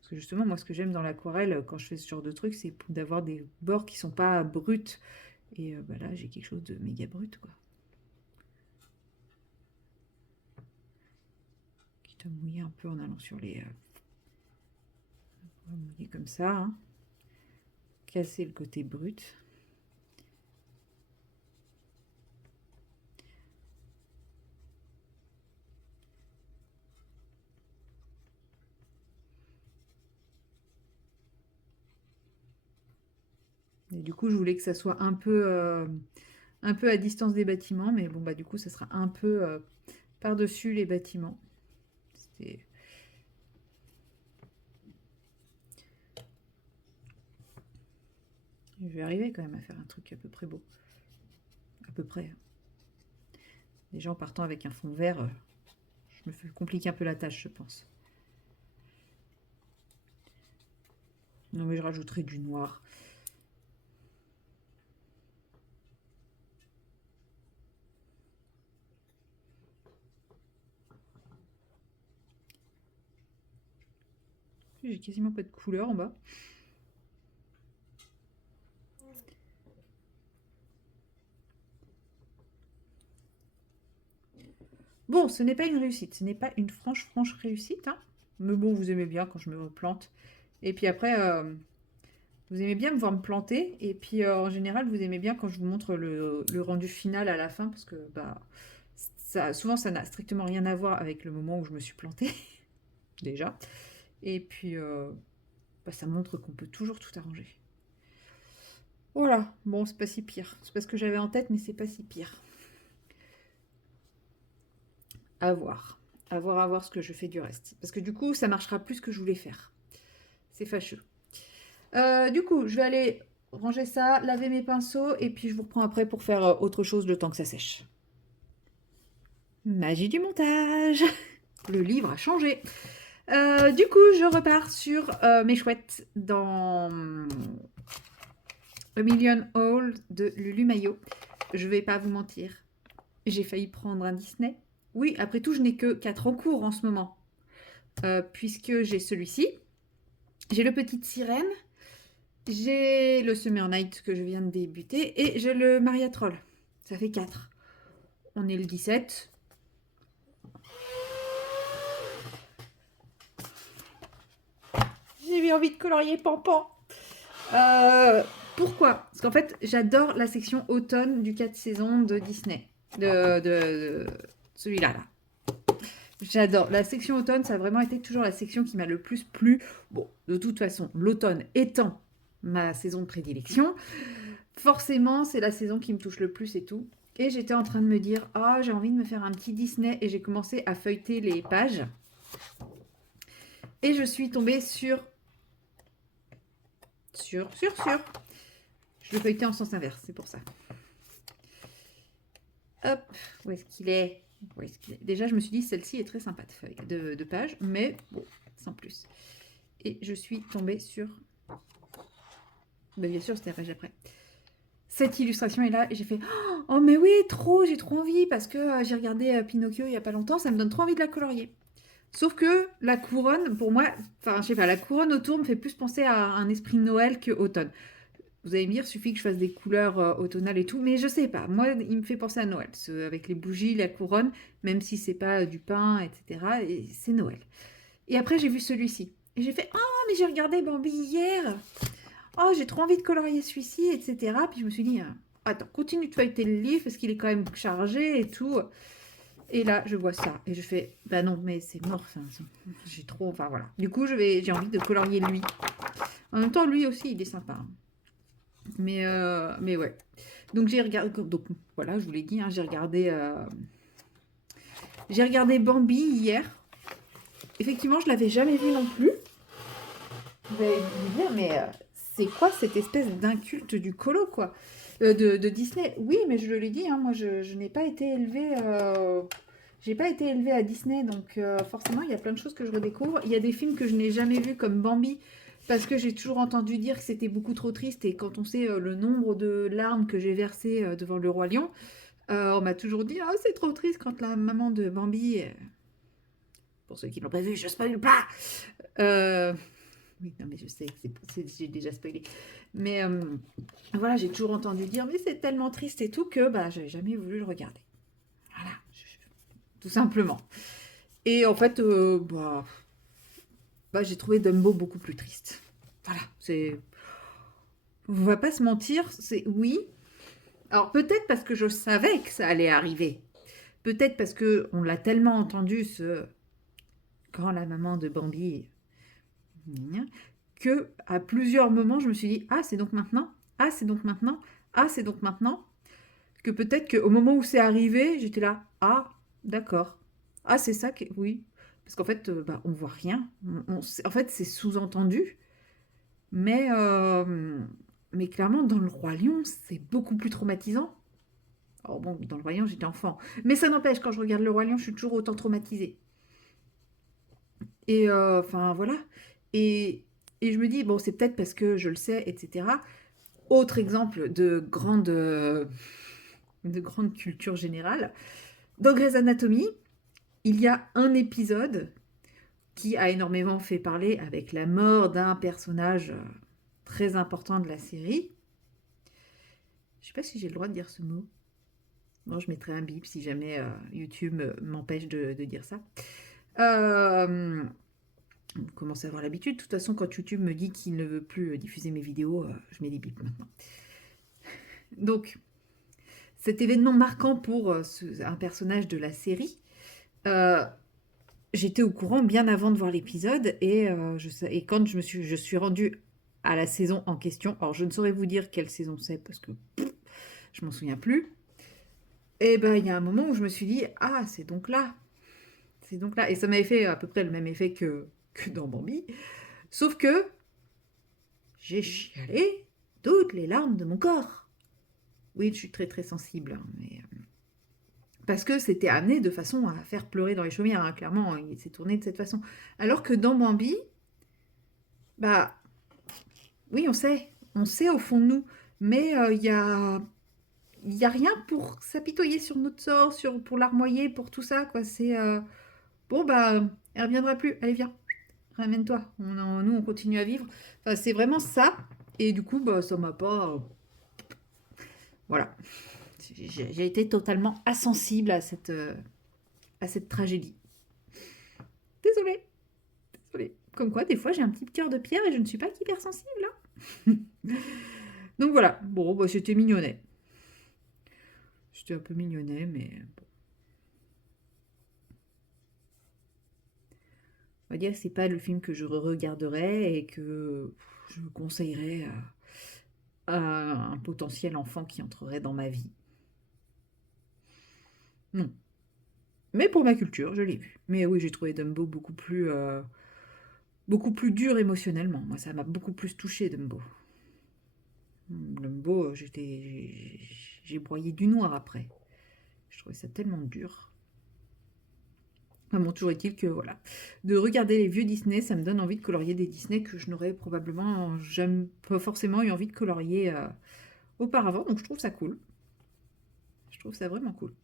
Parce que justement, moi, ce que j'aime dans l'aquarelle, quand je fais ce genre de truc, c'est d'avoir des bords qui sont pas bruts. Et bah là, j'ai quelque chose de méga brut, quoi. Quitte à mouiller un peu en allant sur les... on va mouiller comme ça, hein. Casser le côté brut. Et du coup, je voulais que ça soit un peu à distance des bâtiments, mais bon, bah du coup, ça sera un peu par-dessus les bâtiments. Je vais arriver quand même à faire un truc à peu près beau. À peu près. Déjà, en partant avec un fond vert, je me fais compliquer un peu la tâche, je pense. Non, mais je rajouterai du noir. J'ai quasiment pas de couleur en bas. Bon, ce n'est pas une réussite. Ce n'est pas une franche réussite, hein. Mais bon, vous aimez bien quand je me plante. Et puis après, vous aimez bien me voir me planter. Et puis en général, vous aimez bien quand je vous montre le rendu final à la fin. Parce que bah, souvent, ça n'a strictement rien à voir avec le moment où je me suis plantée. Déjà. Et puis, bah, ça montre qu'on peut toujours tout arranger. Voilà, bon, c'est pas si pire. C'est pas ce que j'avais en tête, mais c'est pas si pire. À voir. À voir ce que je fais du reste. Parce que du coup, ça marchera plus que je voulais faire. C'est fâcheux. Du coup, je vais aller ranger ça, laver mes pinceaux, et puis je vous reprends après pour faire autre chose le temps que ça sèche. Magie du montage. Le livre a changé. Du coup, je repars sur mes chouettes dans A Million Hall de Lulu Maillot. Je vais pas vous mentir, j'ai failli prendre un Disney. Oui, après tout, je n'ai que 4 en cours en ce moment. Puisque j'ai celui-ci, j'ai le Petite Sirène, j'ai le Summer Night que je viens de débuter et j'ai le Maria Troll. Ça fait 4. On est le 17. J'ai eu envie de colorier Pampan. Pourquoi? Parce qu'en fait, j'adore la section automne du 4 saisons de Disney. De celui-là, là. J'adore. La section automne, ça a vraiment été toujours la section qui m'a le plus plu. Bon, de toute façon, l'automne étant ma saison de prédilection, forcément, c'est la saison qui me touche le plus et tout. Et j'étais en train de me dire, ah, j'ai envie de me faire un petit Disney. Et j'ai commencé à feuilleter les pages. Et je suis tombée sur. Je le feuilletais en sens inverse, c'est pour ça. Hop, où est-ce qu'il est? Déjà, je me suis dit, celle-ci est très sympa de feuille, de page, mais bon, sans plus. Et je suis tombée sur... Ben, bien sûr, c'était la page après. Cette illustration est là, et j'ai fait, oh mais oui, trop, j'ai trop envie, parce que j'ai regardé Pinocchio il n'y a pas longtemps, ça me donne trop envie de la colorier. Sauf que la couronne, pour moi, enfin, je sais pas, la couronne autour me fait plus penser à un esprit Noël que automne. Vous allez me dire, suffit que je fasse des couleurs automnales et tout, mais je sais pas. Moi, il me fait penser à Noël, avec les bougies, la couronne, même si c'est pas du pain, etc. Et c'est Noël. Et après, j'ai vu celui-ci. Et j'ai fait, ah, mais j'ai regardé Bambi hier. Oh, j'ai trop envie de colorier celui-ci, etc. Puis je me suis dit, attends, continue de feuilleter le livre parce qu'il est quand même chargé et tout. Et là, je vois ça. Et je fais, bah non, mais c'est mort. Enfin, j'ai trop. Enfin, voilà. Du coup, j'ai envie de colorier lui. En même temps, lui aussi, il est sympa. Hein. Mais ouais. Donc, j'ai regardé. Donc, voilà, je vous l'ai dit, hein, j'ai regardé Bambi hier. Effectivement, je l'avais jamais vu non plus. Vous allez me dire, mais c'est quoi cette espèce d'inculte du colo, quoi de Disney. Oui, mais je l'ai dit, hein, moi, je n'ai pas été élevée... j'ai pas été élevée à Disney, donc forcément, il y a plein de choses que je redécouvre. Il y a des films que je n'ai jamais vus, comme Bambi, parce que j'ai toujours entendu dire que c'était beaucoup trop triste. Et quand on sait le nombre de larmes que j'ai versées devant le Roi Lion, on m'a toujours dit « Ah, c'est trop triste quand la maman de Bambi... Pour ceux qui l'ont pas vu, je spoil pas Oui, non, mais je sais, j'ai déjà spoilé. Mais voilà, j'ai toujours entendu dire, mais c'est tellement triste et tout que bah, j'ai jamais voulu le regarder. Voilà, tout simplement. Et en fait, j'ai trouvé Dumbo beaucoup plus triste. Voilà, c'est... On va pas se mentir, c'est oui. Alors peut-être parce que je savais que ça allait arriver. Peut-être parce que on l'a tellement entendu, quand la maman de Bambi que à plusieurs moments, je me suis dit, ah, c'est donc maintenant, ah, c'est donc maintenant, ah, c'est donc maintenant, que peut-être qu'au moment où c'est arrivé, j'étais là, ah, d'accord, ah, c'est ça, oui, parce qu'en fait, on voit rien, en fait, c'est sous-entendu, mais, mais clairement, dans le Roi Lion, c'est beaucoup plus traumatisant. Oh bon, dans le Roi Lion, j'étais enfant, mais ça n'empêche, quand je regarde le Roi Lion, je suis toujours autant traumatisée. Et enfin, voilà. Et, et je me dis, bon, c'est peut-être parce que je le sais, etc. Autre exemple de grande culture générale. Dans Grey's Anatomy, il y a un épisode qui a énormément fait parler avec la mort d'un personnage très important de la série. Je ne sais pas si j'ai le droit de dire ce mot. Non, je mettrai un bip si jamais YouTube m'empêche de dire ça. Vous commencez à avoir l'habitude. De toute façon, quand YouTube me dit qu'il ne veut plus diffuser mes vidéos, je mets des bips maintenant. Donc, cet événement marquant pour un personnage de la série, j'étais au courant bien avant de voir l'épisode et quand je suis rendue à la saison en question, alors je ne saurais vous dire quelle saison c'est parce que je m'en souviens plus, et ben il y a un moment où je me suis dit, ah, c'est donc là. C'est donc là. Et ça m'avait fait à peu près le même effet que dans Bambi. Sauf que j'ai chialé toutes les larmes de mon corps. Oui, je suis très très sensible, hein, mais parce que c'était amené de façon à faire pleurer dans les chaumières, hein, clairement, il s'est tourné de cette façon. Alors que dans Bambi, bah oui, on sait au fond de nous, mais il y a rien pour s'apitoyer sur notre sort, pour larmoyer, pour tout ça, quoi. C'est bon, bah, elle reviendra plus, allez, viens, ramène-toi, nous on continue à vivre. Enfin, c'est vraiment ça, et du coup, bah, ça m'a pas. Voilà. J'ai été totalement insensible à cette tragédie. Désolée. Désolée. Comme quoi, des fois, j'ai un petit cœur de pierre et je ne suis pas hypersensible. Hein. Donc voilà. Bon, bah, c'était mignonnet. J'étais un peu mignonnet, mais bon. On va dire que c'est pas le film que je regarderais et que je conseillerais à un potentiel enfant qui entrerait dans ma vie. Non. Mais pour ma culture, je l'ai vu. Mais oui, j'ai trouvé Dumbo beaucoup plus dur émotionnellement. Moi, ça m'a beaucoup plus touché, Dumbo. Dumbo, j'ai broyé du noir après. Je trouvais ça tellement dur. Bon, toujours est-il que, voilà, de regarder les vieux Disney, ça me donne envie de colorier des Disney que je n'aurais probablement jamais, pas forcément eu envie de colorier auparavant. Donc, je trouve ça cool. Je trouve ça vraiment cool.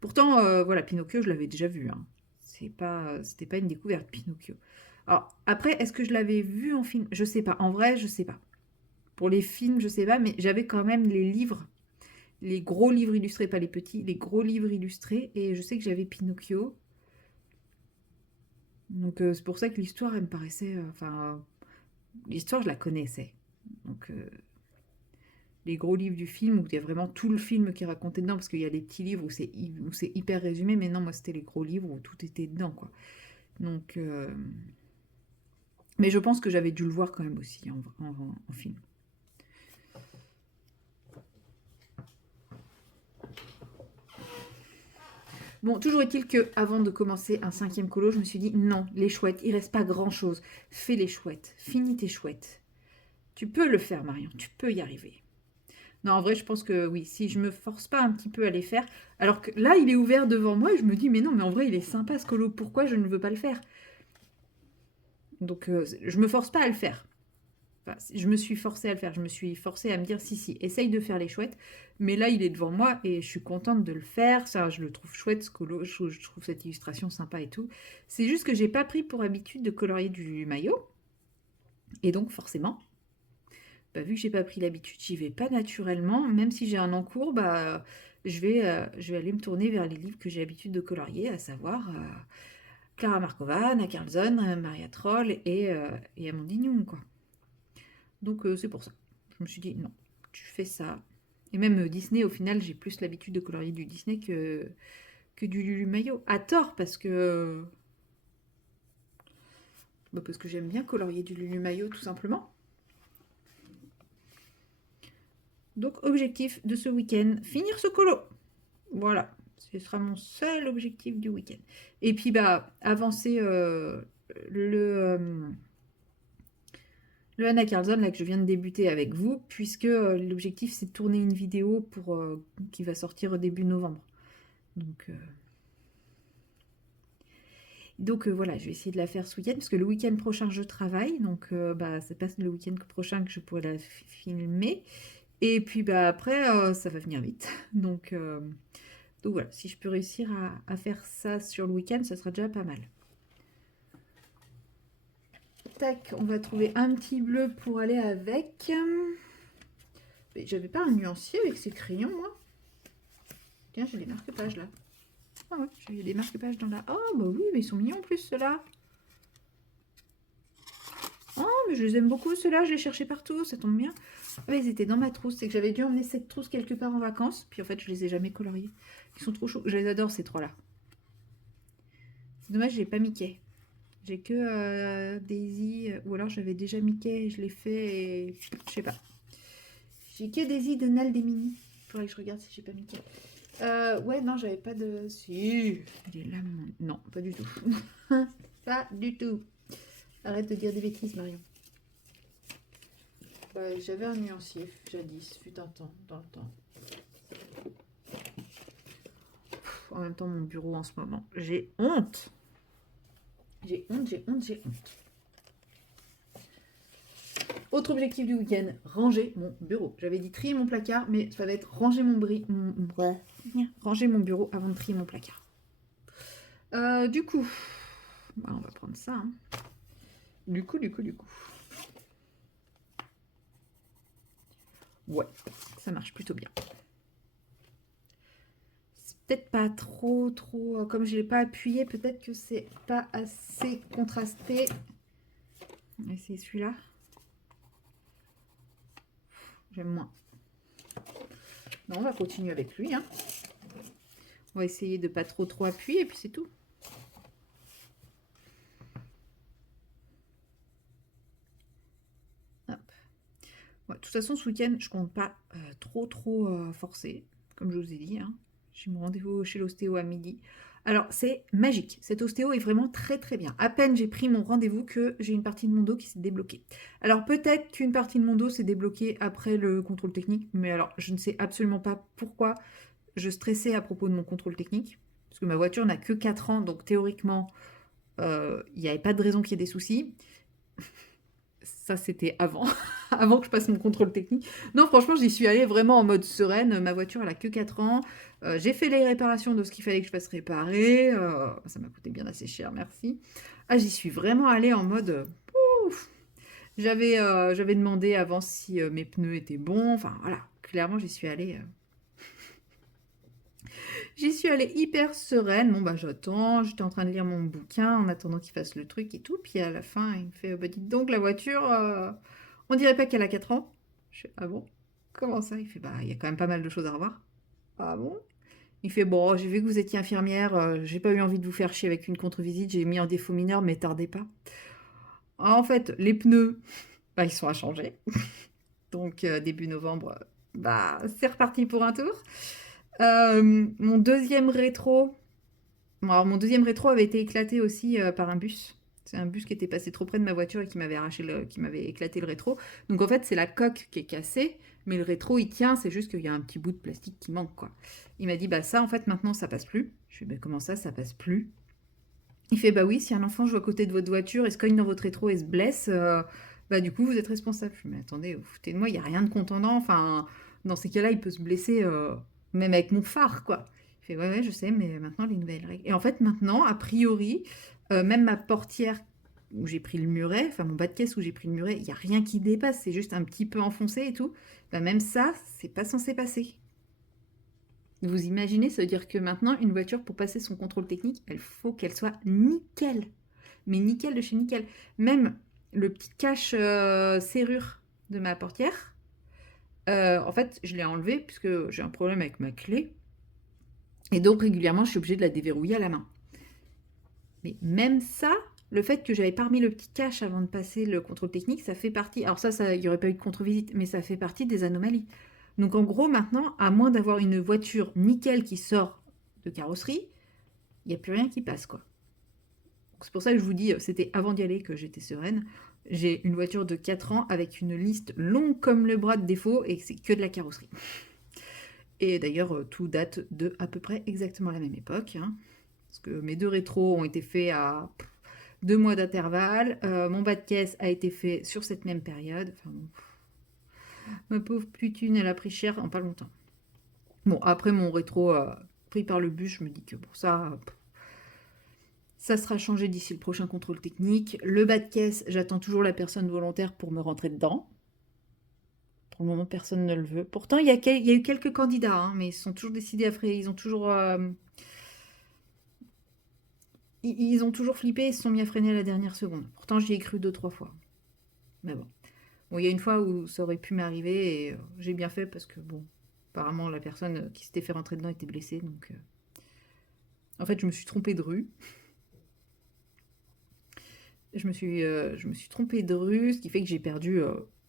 Pourtant, voilà, Pinocchio, je l'avais déjà vu. Hein. C'était pas une découverte, Pinocchio. Alors, après, est-ce que je l'avais vu en film? Je sais pas. En vrai, je sais pas. Pour les films, je sais pas, mais j'avais quand même les livres, les gros livres illustrés, pas les petits, les gros livres illustrés. Et je sais que j'avais Pinocchio. Donc c'est pour ça que l'histoire, elle me paraissait... Enfin, l'histoire, je la connaissais. Donc les gros livres du film, où il y a vraiment tout le film qui est raconté dedans, parce qu'il y a des petits livres où c'est hyper résumé, mais non, moi c'était les gros livres où tout était dedans, quoi. Donc... Mais je pense que j'avais dû le voir quand même aussi en film. Bon, toujours est-il que avant de commencer un 5e colo, je me suis dit non, les chouettes, il reste pas grand-chose. Fais les chouettes, finis tes chouettes. Tu peux le faire, Marion, tu peux y arriver. Non, en vrai, je pense que oui, si je me force pas un petit peu à les faire, alors que là, il est ouvert devant moi et je me dis mais non, mais en vrai, il est sympa ce colo, pourquoi je ne veux pas le faire? Donc, je me force pas à le faire. Enfin, je me suis forcée à le faire, je me suis forcée à me dire si, essaye de faire les chouettes, mais là il est devant moi et je suis contente de le faire, ça je le trouve chouette ce colo, je trouve cette illustration sympa et tout. C'est juste que j'ai pas pris pour habitude de colorier du maillot, et donc forcément, bah, vu que j'ai pas pris l'habitude, j'y vais pas naturellement, même si j'ai un encours, bah je vais aller me tourner vers les livres que j'ai l'habitude de colorier, à savoir Clara Markova, Anna Carlson, Maria Troll et Amandine Young, quoi. Donc c'est pour ça. Je me suis dit, non, tu fais ça. Et même Disney, au final, j'ai plus l'habitude de colorier du Disney que du Lulu Maillot. À tort, parce que j'aime bien colorier du Lulu Maillot, tout simplement. Donc, objectif de ce week-end, finir ce colo. Voilà, ce sera mon seul objectif du week-end. Et puis, bah, avancer le Anna Carlson, là, que je viens de débuter avec vous, puisque l'objectif, c'est de tourner une vidéo qui va sortir au début novembre. Donc, voilà, je vais essayer de la faire ce week-end, parce que le week-end prochain, je travaille. Donc, bah, c'est pas le week-end prochain que je pourrai la filmer. Et puis, bah, après, ça va venir vite. Donc voilà, si je peux réussir à faire ça sur le week-end, ça sera déjà pas mal. Tac, on va trouver un petit bleu pour aller avec. Mais j'avais pas un nuancier avec ces crayons, moi. Tiens, j'ai des marque-pages là. Ah ouais, j'ai des marque-pages dans la... Oh, bah oui, mais ils sont mignons en plus, ceux-là. Oh, mais je les aime beaucoup, ceux-là. Je les cherchais partout, ça tombe bien. Ah, bah, ils étaient dans ma trousse. C'est que j'avais dû emmener cette trousse quelque part en vacances. Puis en fait, je les ai jamais coloriés. Ils sont trop chauds. Je les adore, ces trois-là. C'est dommage, j'ai pas Mickey. J'ai que Daisy. Ou alors j'avais déjà Mickey et je l'ai fait et... Je sais pas. J'ai que Daisy, Donald et Minnie. Faudrait que je regarde si j'ai pas Mickey. Ouais, non, j'avais pas de... Si, il est là, mon... Non, pas du tout. Pas du tout. Arrête de dire des bêtises, Marion. J'avais un nuancier, jadis, fut un temps, dans le temps. En même temps, mon bureau en ce moment. J'ai honte. J'ai honte. Autre objectif du week-end, ranger mon bureau. J'avais dit trier mon placard, mais ça va être ranger ranger mon bureau avant de trier mon placard. Du coup, bah, on va prendre ça. Hein. Du coup. Ouais, ça marche plutôt bien. C'est peut-être pas trop, comme je l'ai pas appuyé, peut-être que c'est pas assez contrasté. On va essayer celui-là. J'aime moins. Non, on va continuer avec lui. Hein. On va essayer de pas trop appuyer et puis c'est tout. Hop. Ouais, de toute façon, ce week-end, je compte pas trop forcer, comme je vous ai dit. Hein. J'ai mon rendez-vous chez l'ostéo à midi. Alors, c'est magique. Cet ostéo est vraiment très bien. À peine j'ai pris mon rendez-vous que j'ai une partie de mon dos qui s'est débloquée. Alors, peut-être qu'une partie de mon dos s'est débloquée après le contrôle technique, mais alors, je ne sais absolument pas pourquoi je stressais à propos de mon contrôle technique, parce que ma voiture n'a que 4 ans, donc théoriquement, il n'y avait pas de raison qu'il y ait des soucis. Ça, c'était avant, avant que je passe mon contrôle technique. Non, franchement, j'y suis allée vraiment en mode sereine. Ma voiture, elle a que 4 ans. J'ai fait les réparations de ce qu'il fallait que je fasse réparer. Ça m'a coûté bien assez cher, merci. Ah, j'y suis vraiment allée en mode... Pouf. J'avais demandé avant si mes pneus étaient bons. Enfin, voilà. Clairement, j'y suis allée... J'y suis allée hyper sereine. Bon, bah, j'attends. J'étais en train de lire mon bouquin en attendant qu'il fasse le truc et tout. Puis à la fin, il me fait, bah, dites donc, la voiture, on dirait pas qu'elle a 4 ans. Je fais, ah bon? Comment ça? Il fait, bah, il y a quand même pas mal de choses à revoir. Ah bon? Il fait, bon, j'ai vu que vous étiez infirmière. J'ai pas eu envie de vous faire chier avec une contre-visite. J'ai mis en défaut mineur, mais tardez pas. En fait, les pneus, bah, ils sont à changer. Donc, début novembre, bah, c'est reparti pour un tour. Mon deuxième rétro, bon, alors mon deuxième rétro avait été éclaté aussi par un bus. C'est un bus qui était passé trop près de ma voiture et qui m'avait qui m'avait éclaté le rétro. Donc en fait, c'est la coque qui est cassée, mais le rétro il tient, c'est juste qu'il y a un petit bout de plastique qui manque quoi. Il m'a dit bah ça en fait maintenant ça passe plus. Je lui ai dit bah comment ça passe plus? Il fait bah oui, si un enfant joue à côté de votre voiture et se cogne dans votre rétro et se blesse, bah du coup vous êtes responsable. Je lui ai dit mais attendez, vous foutez de moi, il n'y a rien de contondant. Enfin, dans ces cas-là, il peut se blesser même avec mon phare quoi. Il fait ouais, ouais, je sais, mais maintenant les nouvelles règles. Et en fait, maintenant, a priori, même ma portière où j'ai pris le muret, enfin mon bas de caisse où j'ai pris le muret, il n'y a rien qui dépasse, c'est juste un petit peu enfoncé et tout. Bah, même ça, c'est pas censé passer. Vous imaginez, ça veut dire que maintenant, une voiture, pour passer son contrôle technique, il faut qu'elle soit nickel. Mais nickel de chez nickel. Même le petit cache serrure de ma portière, en fait, je l'ai enlevé puisque j'ai un problème avec ma clé. Et donc, régulièrement, je suis obligée de la déverrouiller à la main. Mais même ça, le fait que j'avais pas remis le petit cache avant de passer le contrôle technique, ça fait partie. Alors, ça il n'y aurait pas eu de contre-visite, mais ça fait partie des anomalies. Donc, en gros, maintenant, à moins d'avoir une voiture nickel qui sort de carrosserie, il n'y a plus rien qui passe, quoi. C'est pour ça que je vous dis, c'était avant d'y aller que j'étais sereine. J'ai une voiture de 4 ans avec une liste longue comme le bras de défauts et c'est que de la carrosserie. Et d'ailleurs, tout date de à peu près exactement la même époque. Hein, parce que mes deux rétros ont été faits à 2 mois d'intervalle. Mon bas de caisse a été fait sur cette même période. Enfin, bon, ma pauvre putune, elle a pris cher en pas longtemps. Bon, après mon rétro pris par le bus, je me dis que pour ça, ça sera changé d'ici le prochain contrôle technique. Le bas de caisse, j'attends toujours la personne volontaire pour me rentrer dedans. Pour le moment, personne ne le veut. Pourtant, il y a eu quelques candidats, hein, mais ils sont toujours décidés à freiner. Ils ont toujours flippé et se sont mis à freiner à la dernière seconde. Pourtant, j'y ai cru 2-3 fois. Mais bon. Bon, il y a une fois où ça aurait pu m'arriver et j'ai bien fait parce que, bon, apparemment, la personne qui s'était fait rentrer dedans était blessée. Donc, en fait, je me suis trompée de rue. Je me suis trompée de rue, ce qui fait que j'ai perdu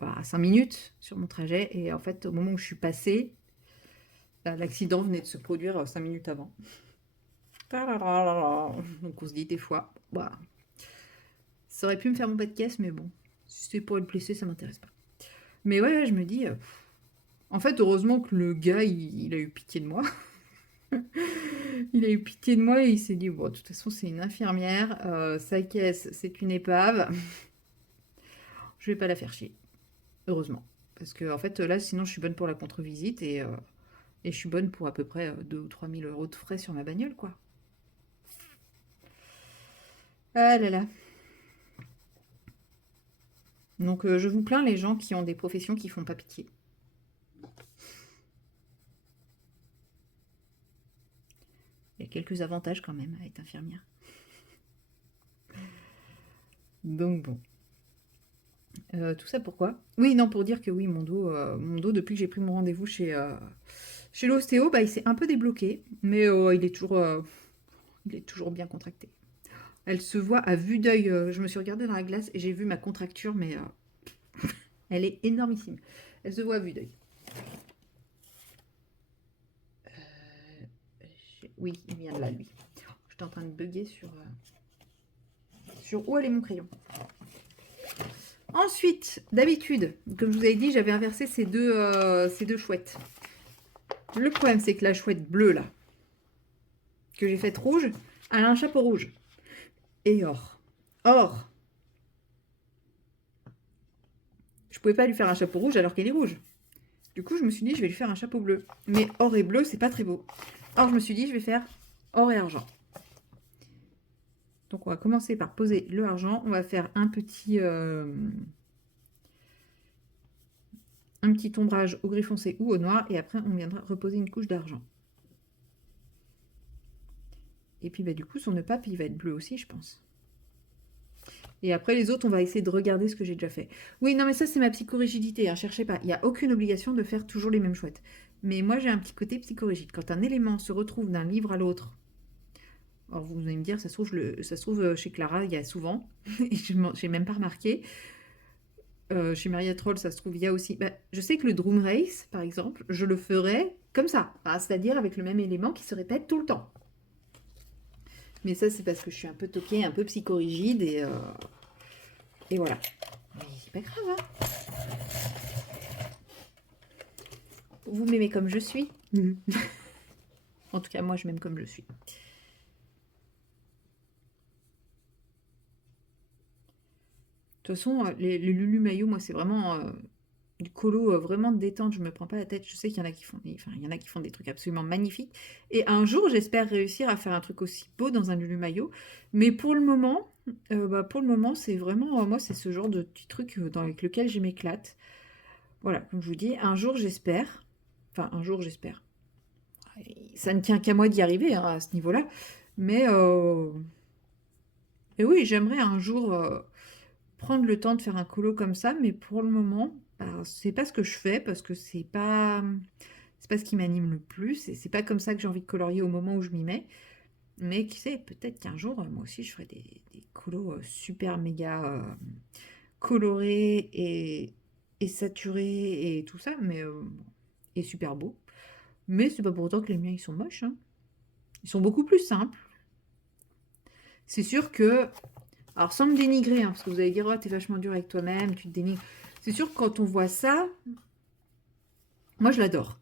5 minutes sur mon trajet. Et en fait, au moment où je suis passée, l'accident venait de se produire 5 minutes avant. Donc on se dit des fois, bah, ça aurait pu me faire mon bas de caisse, mais bon, si c'est pour être blessé, ça m'intéresse pas. Mais ouais, je me dis, en fait, heureusement que le gars, il a eu pitié de moi. Il a eu pitié de moi et il s'est dit, bon, de toute façon, c'est une infirmière, sa caisse, c'est une épave. Je vais pas la faire chier. Heureusement. Parce que, en fait, là, sinon, je suis bonne pour la contre-visite et je suis bonne pour à peu près 2 ou 3 000 euros de frais sur ma bagnole, quoi. Ah là là. Donc, je vous plains les gens qui ont des professions qui font pas pitié. Il y a quelques avantages quand même à être infirmière. Donc bon. Tout ça pourquoi? Oui, non, pour dire que oui, mon dos depuis que j'ai pris mon rendez-vous chez l'ostéo, bah, il s'est un peu débloqué, mais il est toujours bien contracté. Elle se voit à vue d'œil. Je me suis regardée dans la glace et j'ai vu ma contracture, mais elle est énormissime. Elle se voit à vue d'œil. Oui, il vient de là, lui. J'étais en train de bugger sur où allait mon crayon. Ensuite, d'habitude, comme je vous avais dit, j'avais inversé ces deux chouettes. Le problème, c'est que la chouette bleue, là, que j'ai faite rouge, elle a un chapeau rouge. Et or. Or. Je pouvais pas lui faire un chapeau rouge alors qu'elle est rouge. Du coup, je me suis dit, je vais lui faire un chapeau bleu. Mais or et bleu, c'est pas très beau. Alors, je me suis dit, je vais faire or et argent. Donc, on va commencer par poser le argent. On va faire un petit ombrage au gris foncé ou au noir. Et après, on viendra reposer une couche d'argent. Et puis, bah, du coup, son nœud pape, il va être bleu aussi, je pense. Et après, les autres, on va essayer de regarder ce que j'ai déjà fait. Oui, non, mais ça, c'est ma psychorigidité, hein, cherchez pas. Il n'y a aucune obligation de faire toujours les mêmes chouettes. Mais moi, j'ai un petit côté psychorigide. Quand un élément se retrouve d'un livre à l'autre, alors vous allez me dire, ça se trouve, ça se trouve chez Clara, il y a souvent, et je n'ai même pas remarqué. Chez Maria Troll, ça se trouve, il y a aussi. Bah, je sais que le Drum Race, par exemple, je le ferais comme ça, hein, c'est-à-dire avec le même élément qui se répète tout le temps. Mais ça, c'est parce que je suis un peu toquée, un peu psychorigide, et voilà. Mais c'est pas grave, hein. Vous m'aimez comme je suis. En tout cas, moi, je m'aime comme je suis. De toute façon, les Lulu Maillot, moi, c'est vraiment du colo vraiment de détente. Je me prends pas la tête. Je sais qu'il y en a qui font, enfin, il y en a qui font des trucs absolument magnifiques. Et un jour, j'espère réussir à faire un truc aussi beau dans un Lulu Maillot. Mais pour le moment, c'est vraiment, moi, c'est ce genre de petit truc avec lequel je m'éclate. Voilà, comme je vous dis, un jour, j'espère. Enfin, un jour, j'espère. Ça ne tient qu'à moi d'y arriver hein, à ce niveau-là. Mais et oui, j'aimerais un jour prendre le temps de faire un colo comme ça, mais pour le moment, bah, c'est pas ce que je fais parce que c'est pas ce qui m'anime le plus et c'est pas comme ça que j'ai envie de colorier au moment où je m'y mets. Mais qui sait, peut-être qu'un jour, moi aussi, je ferai des colos super méga colorés et saturés et tout ça, mais et super beaux. Mais c'est pas pour autant que les miens ils sont moches, hein. Ils sont beaucoup plus simples. C'est sûr que alors, sans me dénigrer, hein, parce que vous allez dire, oh, t'es vachement dur avec toi-même, tu te dénigres. C'est sûr que quand on voit ça, moi, je l'adore.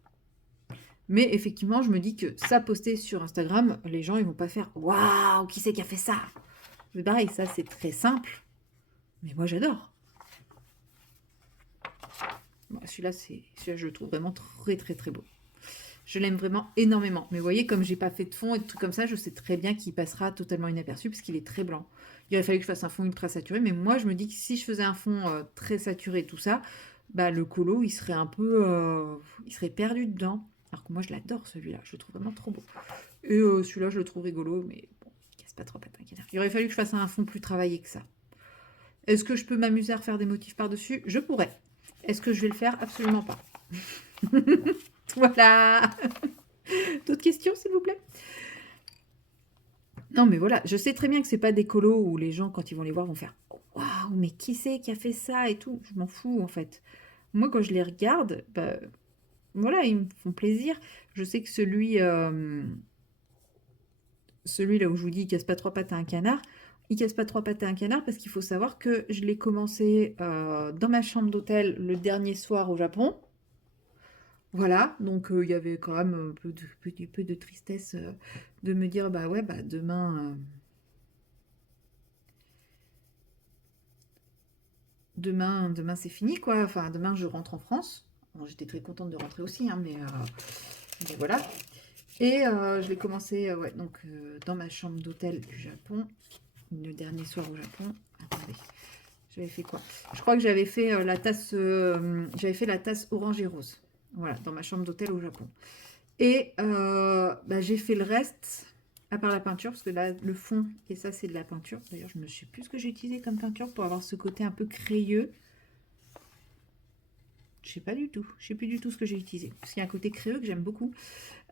Mais effectivement, je me dis que ça, posté sur Instagram, les gens, ils vont pas faire, waouh, qui c'est qui a fait ça? Mais pareil, ça, c'est très simple. Mais moi, j'adore. Bon, celui-là, je le trouve vraiment très, très, très beau. Je l'aime vraiment énormément. Mais vous voyez, comme j'ai pas fait de fond et de trucs comme ça, je sais très bien qu'il passera totalement inaperçu parce qu'il est très blanc. Il aurait fallu que je fasse un fond ultra saturé, mais moi je me dis que si je faisais un fond très saturé et tout ça, bah le colo il serait un peu, il serait perdu dedans. Alors que moi je l'adore celui-là, je le trouve vraiment trop beau. Et celui-là je le trouve rigolo, mais bon, il casse pas trop patin canard. Il aurait fallu que je fasse un fond plus travaillé que ça. Est-ce que je peux m'amuser à refaire des motifs par-dessus? Je pourrais. Est-ce que je vais le faire? Absolument pas. Voilà. D'autres questions, s'il vous plaît? Non, mais voilà, je sais très bien que c'est pas des colos où les gens, quand ils vont les voir, vont faire waouh, mais qui c'est qui a fait ça et tout. Je m'en fous, en fait. Moi, quand je les regarde, bah, voilà, ils me font plaisir. Je sais que celui là où je vous dis, il casse pas trois pattes à un canard, il casse pas trois pattes à un canard parce qu'il faut savoir que je l'ai commencé dans ma chambre d'hôtel le dernier soir au Japon. Voilà, donc il y avait quand même un peu de tristesse de me dire, bah ouais, bah demain c'est fini, quoi. Enfin, demain je rentre en France. Bon, j'étais très contente de rentrer aussi, hein, mais voilà. Et je l'ai commencé, ouais, donc dans ma chambre d'hôtel du Japon, le dernier soir au Japon. Attendez, j'avais fait quoi? Je crois que j'avais fait j'avais fait la tasse orange et rose. Voilà, dans ma chambre d'hôtel au Japon. Et bah, j'ai fait le reste, à part la peinture, parce que là, le fond, et ça, c'est de la peinture. D'ailleurs, je ne sais plus ce que j'ai utilisé comme peinture pour avoir ce côté un peu crayeux. Je sais pas du tout. Je sais plus du tout ce que j'ai utilisé. Parce qu'il y a un côté crayeux que j'aime beaucoup.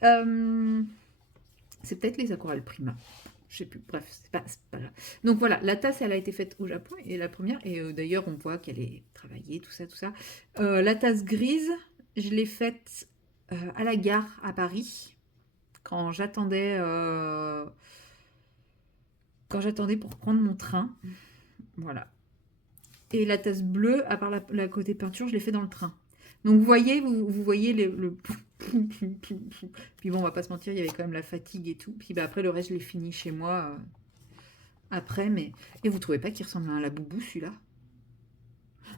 C'est peut-être les aquarelles Prima. Je sais plus. Bref, c'est pas grave. Donc voilà, la tasse, elle a été faite au Japon, et la première. Et d'ailleurs, on voit qu'elle est travaillée, tout ça, tout ça. La tasse grise, je l'ai faite à la gare à Paris. Quand j'attendais pour prendre mon train. Voilà. Et la tasse bleue, à part la côté peinture, je l'ai fait dans le train. Donc vous voyez, vous voyez le... Puis bon, on va pas se mentir, il y avait quand même la fatigue et tout. Puis bah, après, le reste, je l'ai fini chez moi après. Mais... Et vous trouvez pas qu'il ressemble à un laboubou, celui-là?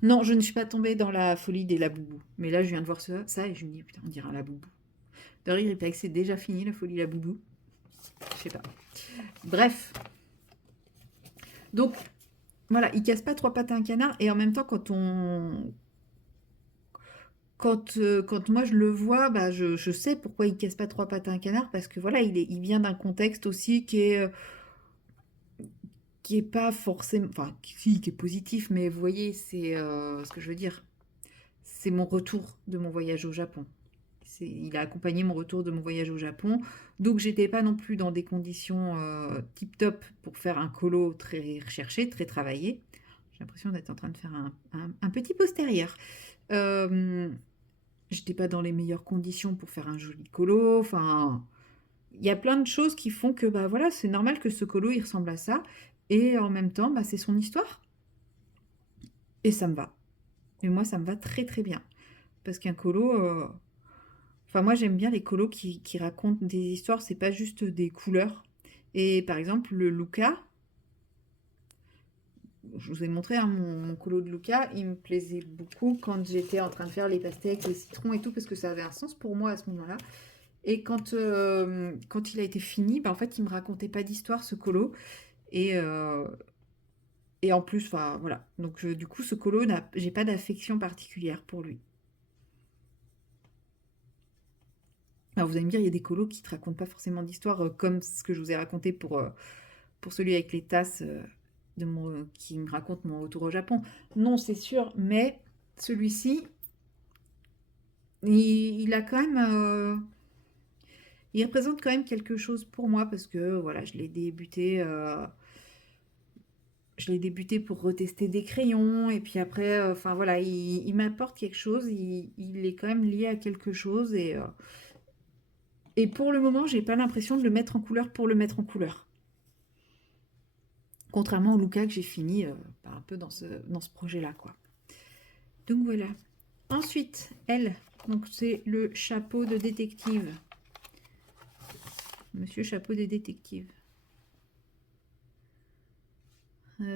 Non, je ne suis pas tombée dans la folie des laboubous. Mais là, je viens de voir ça et je me dis, putain, on dirait un laboubou. D'ailleurs, il paraît que c'est déjà fini, la folie laboubou. Je sais pas. Bref. Donc, voilà, il casse pas trois pattes à un canard. Et en même temps, quand moi je le vois, bah, je sais pourquoi il casse pas trois pattes à un canard, parce que voilà, il vient d'un contexte aussi qui est pas forcément, enfin, si, qui est positif, mais vous voyez, c'est ce que je veux dire. C'est mon retour de mon voyage au Japon. Il a accompagné mon retour de mon voyage au Japon. Donc, j'étais pas non plus dans des conditions tip-top pour faire un colo très recherché, très travaillé. J'ai l'impression d'être en train de faire un petit postérieur. Euh, J'étais pas dans les meilleures conditions pour faire un joli colo. Enfin, il y a plein de choses qui font que, bah voilà, c'est normal que ce colo, il ressemble à ça. Et en même temps, bah, c'est son histoire. Et ça me va. Et moi, ça me va très très bien. Parce qu'un colo, enfin, moi, j'aime bien les colos qui racontent des histoires, c'est pas juste des couleurs. Et par exemple, le Luca, je vous ai montré hein, mon colo de Luca, il me plaisait beaucoup quand j'étais en train de faire les pastèques, les citrons et tout, parce que ça avait un sens pour moi à ce moment-là. Et quand il a été fini, bah, en fait, il me racontait pas d'histoire, ce colo. Et, euh, et en plus, enfin, voilà. Donc, du coup, ce colo, j'ai pas d'affection particulière pour lui. Alors, vous allez me dire, il y a des colos qui te racontent pas forcément d'histoire, comme ce que je vous ai raconté pour celui avec les tasses qui me raconte mon retour au Japon. Non, c'est sûr, mais celui-ci, il a quand même... il représente quand même quelque chose pour moi parce que voilà, je l'ai débuté pour retester des crayons et puis après, enfin voilà, il m'apporte quelque chose, il est quand même lié à quelque chose et pour le moment, j'ai pas l'impression de le mettre en couleur pour le mettre en couleur. Contrairement au Luca que j'ai fini un peu dans ce projet-là, quoi. Donc voilà. Ensuite, elle, donc c'est le chapeau de détective. Monsieur Chapeau des détectives.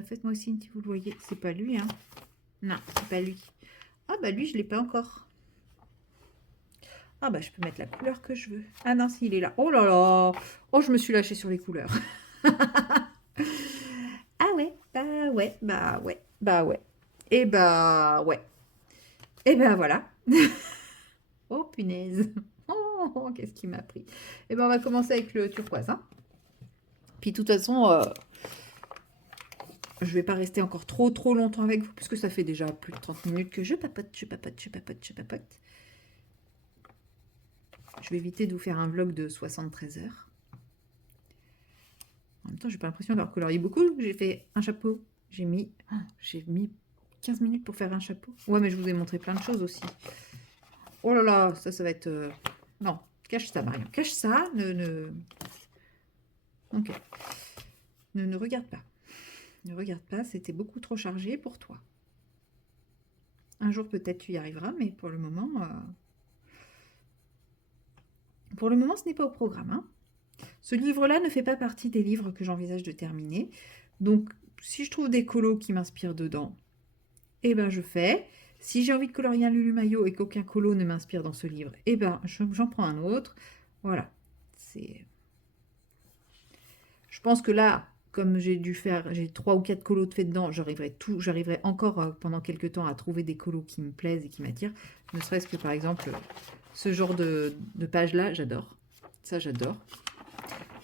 Faites-moi signe si vous le voyez. C'est pas lui, hein? Non, c'est pas lui. Ah bah lui, je l'ai pas encore. Ah bah je peux mettre la couleur que je veux. Ah non, s'il est là. Oh là là! Oh, je me suis lâchée sur les couleurs. Ah ouais, bah ouais, bah ouais, bah ouais. Et bah ouais. Et ben voilà. Oh punaise. Oh, qu'est-ce qui m'a pris? Et ben on va commencer avec le turquoise, hein. Puis de toute façon, je vais pas rester encore trop longtemps avec vous, puisque ça fait déjà plus de 30 minutes que je papote. Je vais éviter de vous faire un vlog de 73 heures. En même temps, j'ai pas l'impression d'avoir colorié beaucoup. J'ai fait un chapeau. J'ai mis 15 minutes pour faire un chapeau. Ouais, mais je vous ai montré plein de choses aussi. Oh là là, ça va être... Non, cache ça, Marion. Cache ça. Ok. Ne regarde pas. Ne regarde pas, c'était beaucoup trop chargé pour toi. Un jour, peut-être, tu y arriveras, mais pour le moment... ce n'est pas au programme. Hein. Ce livre-là ne fait pas partie des livres que j'envisage de terminer. Donc, si je trouve des colos qui m'inspirent dedans, eh ben je fais. Si j'ai envie de colorier un Lulu Maillot et qu'aucun colo ne m'inspire dans ce livre, eh ben j'en prends un autre. Voilà. Je pense que là, comme j'ai 3 ou 4 colos de fait dedans, j'arriverai encore pendant quelques temps à trouver des colos qui me plaisent et qui m'attirent. Ne serait-ce que par exemple, ce genre de page-là, j'adore. Ça, j'adore.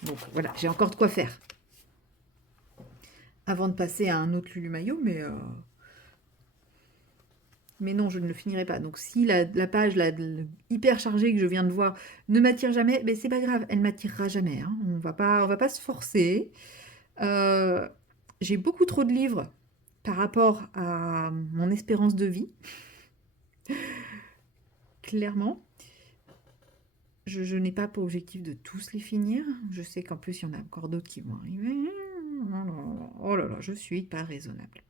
Donc voilà, j'ai encore de quoi faire. Avant de passer à un autre Lulu Maillot, mais non, je ne le finirai pas. Donc si la page hyper chargée que je viens de voir ne m'attire jamais, ben c'est pas grave, elle m'attirera jamais. Hein. On va pas se forcer. J'ai beaucoup trop de livres par rapport à mon espérance de vie. Clairement. Je n'ai pas pour objectif de tous les finir. Je sais qu'en plus, il y en a encore d'autres qui vont arriver. Oh là là, je suis pas raisonnable.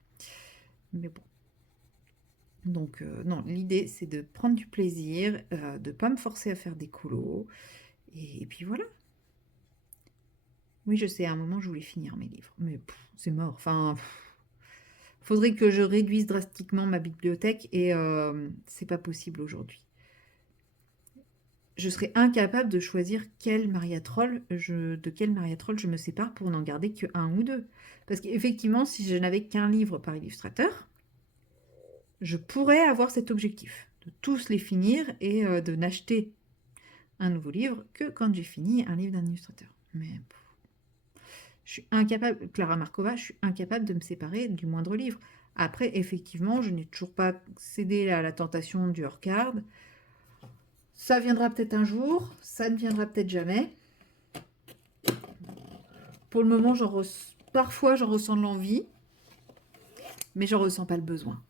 Mais bon. Donc, non, l'idée, c'est de prendre du plaisir, de ne pas me forcer à faire des colos. Et puis voilà. Oui, je sais, à un moment, je voulais finir mes livres. Mais c'est mort. Enfin, faudrait que je réduise drastiquement ma bibliothèque et c'est pas possible aujourd'hui. Je serais incapable de choisir de quel Maria Troll je me sépare pour n'en garder que un ou deux. Parce qu'effectivement, si je n'avais qu'un livre par illustrateur, je pourrais avoir cet objectif de tous les finir et de n'acheter un nouveau livre que quand j'ai fini un livre d'un illustrateur. Mais je suis incapable, Clara Markova, je suis incapable de me séparer du moindre livre. Après, effectivement, je n'ai toujours pas cédé à la tentation du hors-card. Ça viendra peut-être un jour, ça ne viendra peut-être jamais. Pour le moment, parfois j'en ressens l'envie, mais j'en ressens pas le besoin.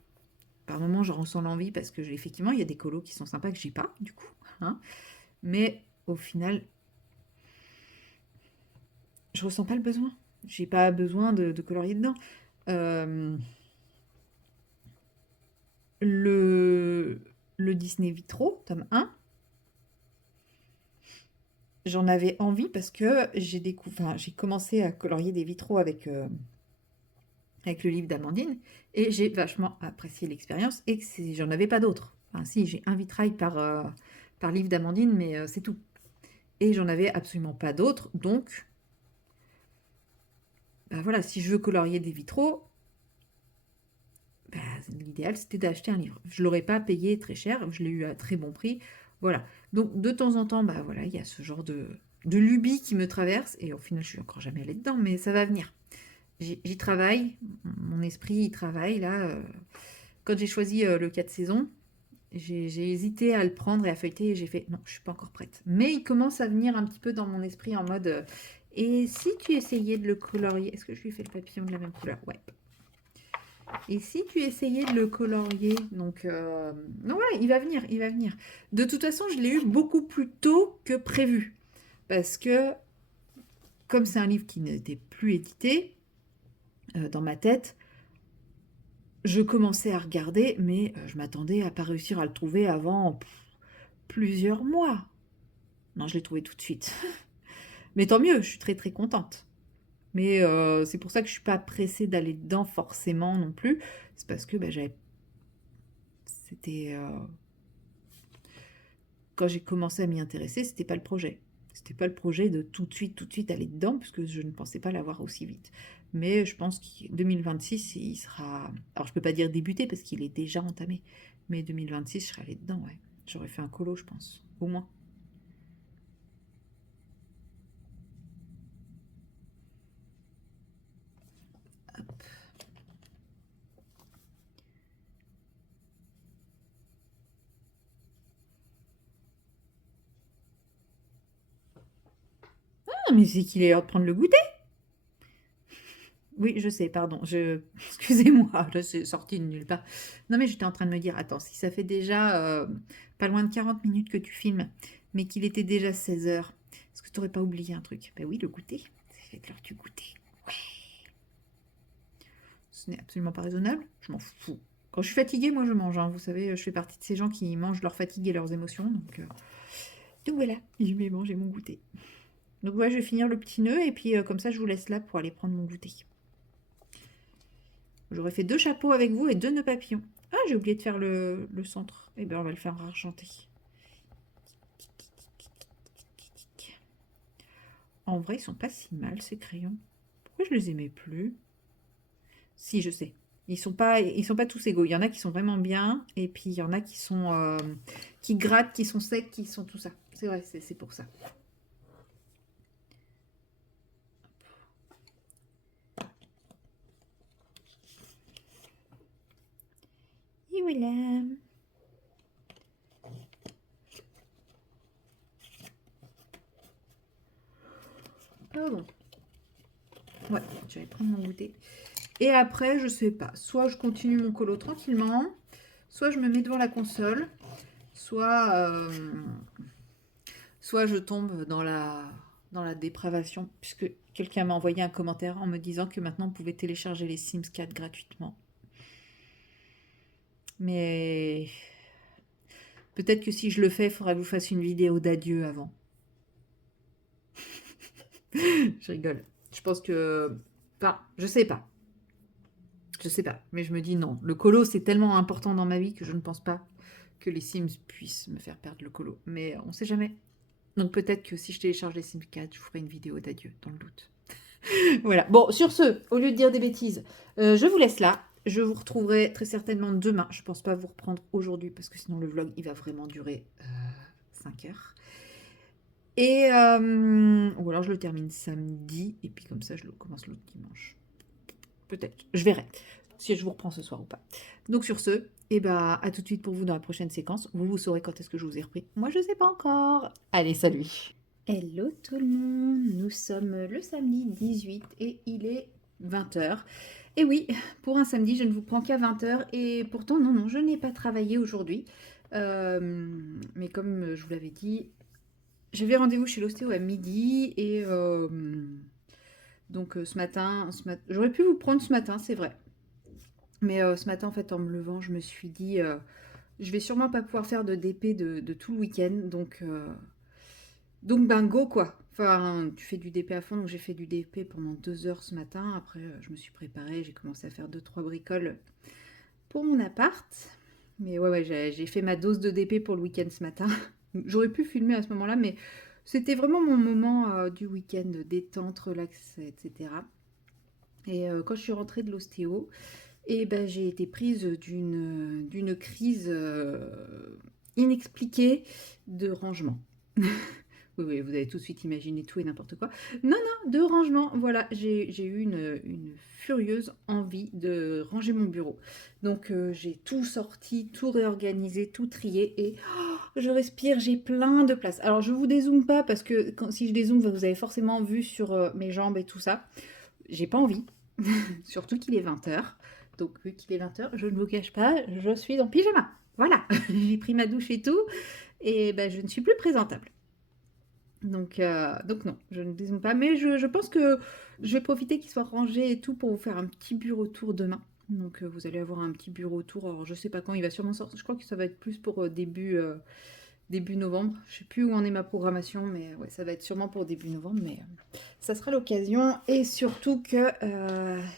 Par moments, j'en ressens l'envie parce que effectivement, il y a des colos qui sont sympas que j'ai pas, du coup. Hein. Mais au final, je ressens pas le besoin. J'ai pas besoin de colorier dedans. Le Disney Vitro, tome 1, j'en avais envie parce que j'ai commencé à colorier des vitraux avec le livre d'Amandine et j'ai vachement apprécié l'expérience et que j'en avais pas d'autres. Enfin, si, j'ai un vitrail par livre d'Amandine, mais c'est tout. Et j'en avais absolument pas d'autres, donc voilà, si je veux colorier des vitraux, l'idéal c'était d'acheter un livre. Je l'aurais pas payé très cher, je l'ai eu à très bon prix, voilà. Donc de temps en temps, voilà, il y a ce genre de lubie qui me traverse et au final je suis encore jamais allée dedans, mais ça va venir. J'y travaille, mon esprit y travaille là. Quand j'ai choisi le 4 saisons, j'ai hésité à le prendre et à feuilleter et j'ai fait non, je suis pas encore prête. Mais il commence à venir un petit peu dans mon esprit en mode et si tu essayais de le colorier, est-ce que je lui fais le papillon de la même couleur? Ouais. Et si tu essayais de le colorier, donc voilà, il va venir, il va venir. De toute façon, je l'ai eu beaucoup plus tôt que prévu parce que comme c'est un livre qui n'était plus édité, dans ma tête, je commençais à regarder, mais je m'attendais à pas réussir à le trouver avant plusieurs mois. Non, je l'ai trouvé tout de suite. Mais tant mieux, je suis très très contente. Mais c'est pour ça que je suis pas pressée d'aller dedans forcément non plus. C'est parce que c'était quand j'ai commencé à m'y intéresser, c'était pas le projet. C'était pas le projet de tout de suite aller dedans, puisque je ne pensais pas l'avoir aussi vite. Mais je pense qu'en 2026, il sera... Alors, je peux pas dire débuté, parce qu'il est déjà entamé. Mais 2026, je serai allée dedans, ouais. J'aurais fait un colo, je pense. Au moins. Hop. Ah, mais c'est qu'il est l'heure de prendre le goûter. Oui, je sais, pardon. Excusez-moi, là, c'est sorti de nulle part. Non, mais j'étais en train de me dire, attends, si ça fait déjà pas loin de 40 minutes que tu filmes, mais qu'il était déjà 16 heures, est-ce que tu n'aurais pas oublié un truc? Ben oui, le goûter. C'est l'heure du goûter. Ouais. Ce n'est absolument pas raisonnable. Je m'en fous. Quand je suis fatiguée, moi, je mange. Hein. Vous savez, je fais partie de ces gens qui mangent leur fatigue et leurs émotions. Donc voilà, je vais manger mon goûter. Donc ouais, je vais finir le petit nœud et puis comme ça, je vous laisse là pour aller prendre mon goûter. J'aurais fait 2 chapeaux avec vous et 2 nœuds papillons. Ah, j'ai oublié de faire le centre. Eh bien, on va le faire argenté. En vrai, ils sont pas si mal, ces crayons. Pourquoi je les aimais plus? Si, je sais. Ils sont pas tous égaux. Il y en a qui sont vraiment bien, et puis il y en a qui sont qui grattent, qui sont secs, qui sont tout ça. C'est vrai, c'est pour ça. Et voilà. Pardon. Ouais, je vais prendre mon goûter. Et après, je sais pas. Soit je continue mon colo tranquillement, soit je me mets devant la console, soit je tombe dans la dépravation, puisque quelqu'un m'a envoyé un commentaire en me disant que maintenant on pouvait télécharger les Sims 4 gratuitement. Mais peut-être que si je le fais, il faudra que je vous fasse une vidéo d'adieu avant. Je rigole. Je pense que... Enfin, je sais pas. Je sais pas. Mais je me dis non. Le colo, c'est tellement important dans ma vie que je ne pense pas que les Sims puissent me faire perdre le colo. Mais on sait jamais. Donc peut-être que si je télécharge les Sims 4, je vous ferai une vidéo d'adieu, dans le doute. Voilà. Bon, sur ce, au lieu de dire des bêtises, je vous laisse là. Je vous retrouverai très certainement demain. Je pense pas vous reprendre aujourd'hui parce que sinon le vlog il va vraiment durer 5 heures. Et ou alors je le termine samedi et puis comme ça je le commence l'autre dimanche. Peut-être, je verrai si je vous reprends ce soir ou pas. Donc sur ce, et bah à tout de suite pour vous dans la prochaine séquence. Vous saurez quand est-ce que je vous ai repris. Moi je sais pas encore. Allez, salut. Hello tout le monde, nous sommes le samedi 18 et il est 20 h. Et oui, pour un samedi, je ne vous prends qu'à 20 h et pourtant, non, je n'ai pas travaillé aujourd'hui. Mais comme je vous l'avais dit, j'avais rendez-vous chez l'ostéo à midi et donc ce matin, j'aurais pu vous prendre ce matin, c'est vrai. Mais ce matin, en fait, en me levant, je me suis dit, je vais sûrement pas pouvoir faire de DP de tout le week-end, donc ben go quoi. Enfin, tu fais du DP à fond, donc j'ai fait du DP pendant 2 heures ce matin. Après, je me suis préparée, j'ai commencé à faire 2-3 bricoles pour mon appart. Mais ouais, j'ai fait ma dose de DP pour le week-end ce matin. J'aurais pu filmer à ce moment-là, mais c'était vraiment mon moment du week-end, détente, relax, etc. Et quand je suis rentrée de l'ostéo, et ben, j'ai été prise d'une crise inexpliquée de rangement. Oui, oui, vous avez tout de suite imaginé tout et n'importe quoi. Non, non, de rangement. Voilà, j'ai eu une furieuse envie de ranger mon bureau. Donc, j'ai tout sorti, tout réorganisé, tout trié et je respire, j'ai plein de place. Alors, je vous dézoome pas parce que si je dézoome, vous avez forcément vu sur mes jambes et tout ça. J'ai pas envie, surtout qu'il est 20 h. Donc, vu qu'il est 20 h, je ne vous cache pas, je suis en pyjama. Voilà, j'ai pris ma douche et tout et ben, je ne suis plus présentable. Donc non, je ne dézoome pas, mais je pense que je vais profiter qu'il soit rangé et tout pour vous faire un petit bureau tour demain. Donc vous allez avoir un petit bureau tour, alors je sais pas quand il va sûrement sortir, je crois que ça va être plus pour début novembre. Je sais plus où en est ma programmation, mais ouais, ça va être sûrement pour début novembre, mais ça sera l'occasion. Et surtout que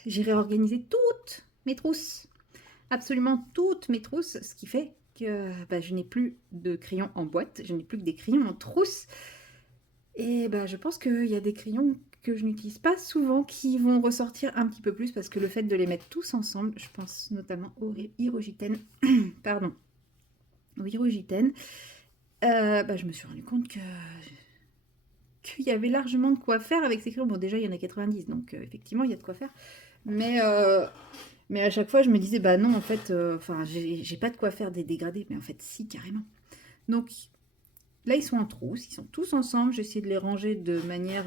j'ai réorganisé toutes mes trousses, absolument toutes mes trousses, ce qui fait que bah, je n'ai plus de crayons en boîte, je n'ai plus que des crayons en trousse. Et bah, je pense qu'il y a des crayons que je n'utilise pas souvent qui vont ressortir un petit peu plus parce que le fait de les mettre tous ensemble, je pense notamment au Hirogiten, pardon, au Hirogiten, bah, je me suis rendu compte qu'il y avait largement de quoi faire avec ces crayons. Bon, déjà, il y en a 90, donc effectivement, il y a de quoi faire. Mais à chaque fois, je me disais, bah non, en fait, j'ai pas de quoi faire des dégradés. Mais en fait, si, carrément. Donc, là, ils sont en trousse, ils sont tous ensemble. J'ai essayé de les ranger de manière...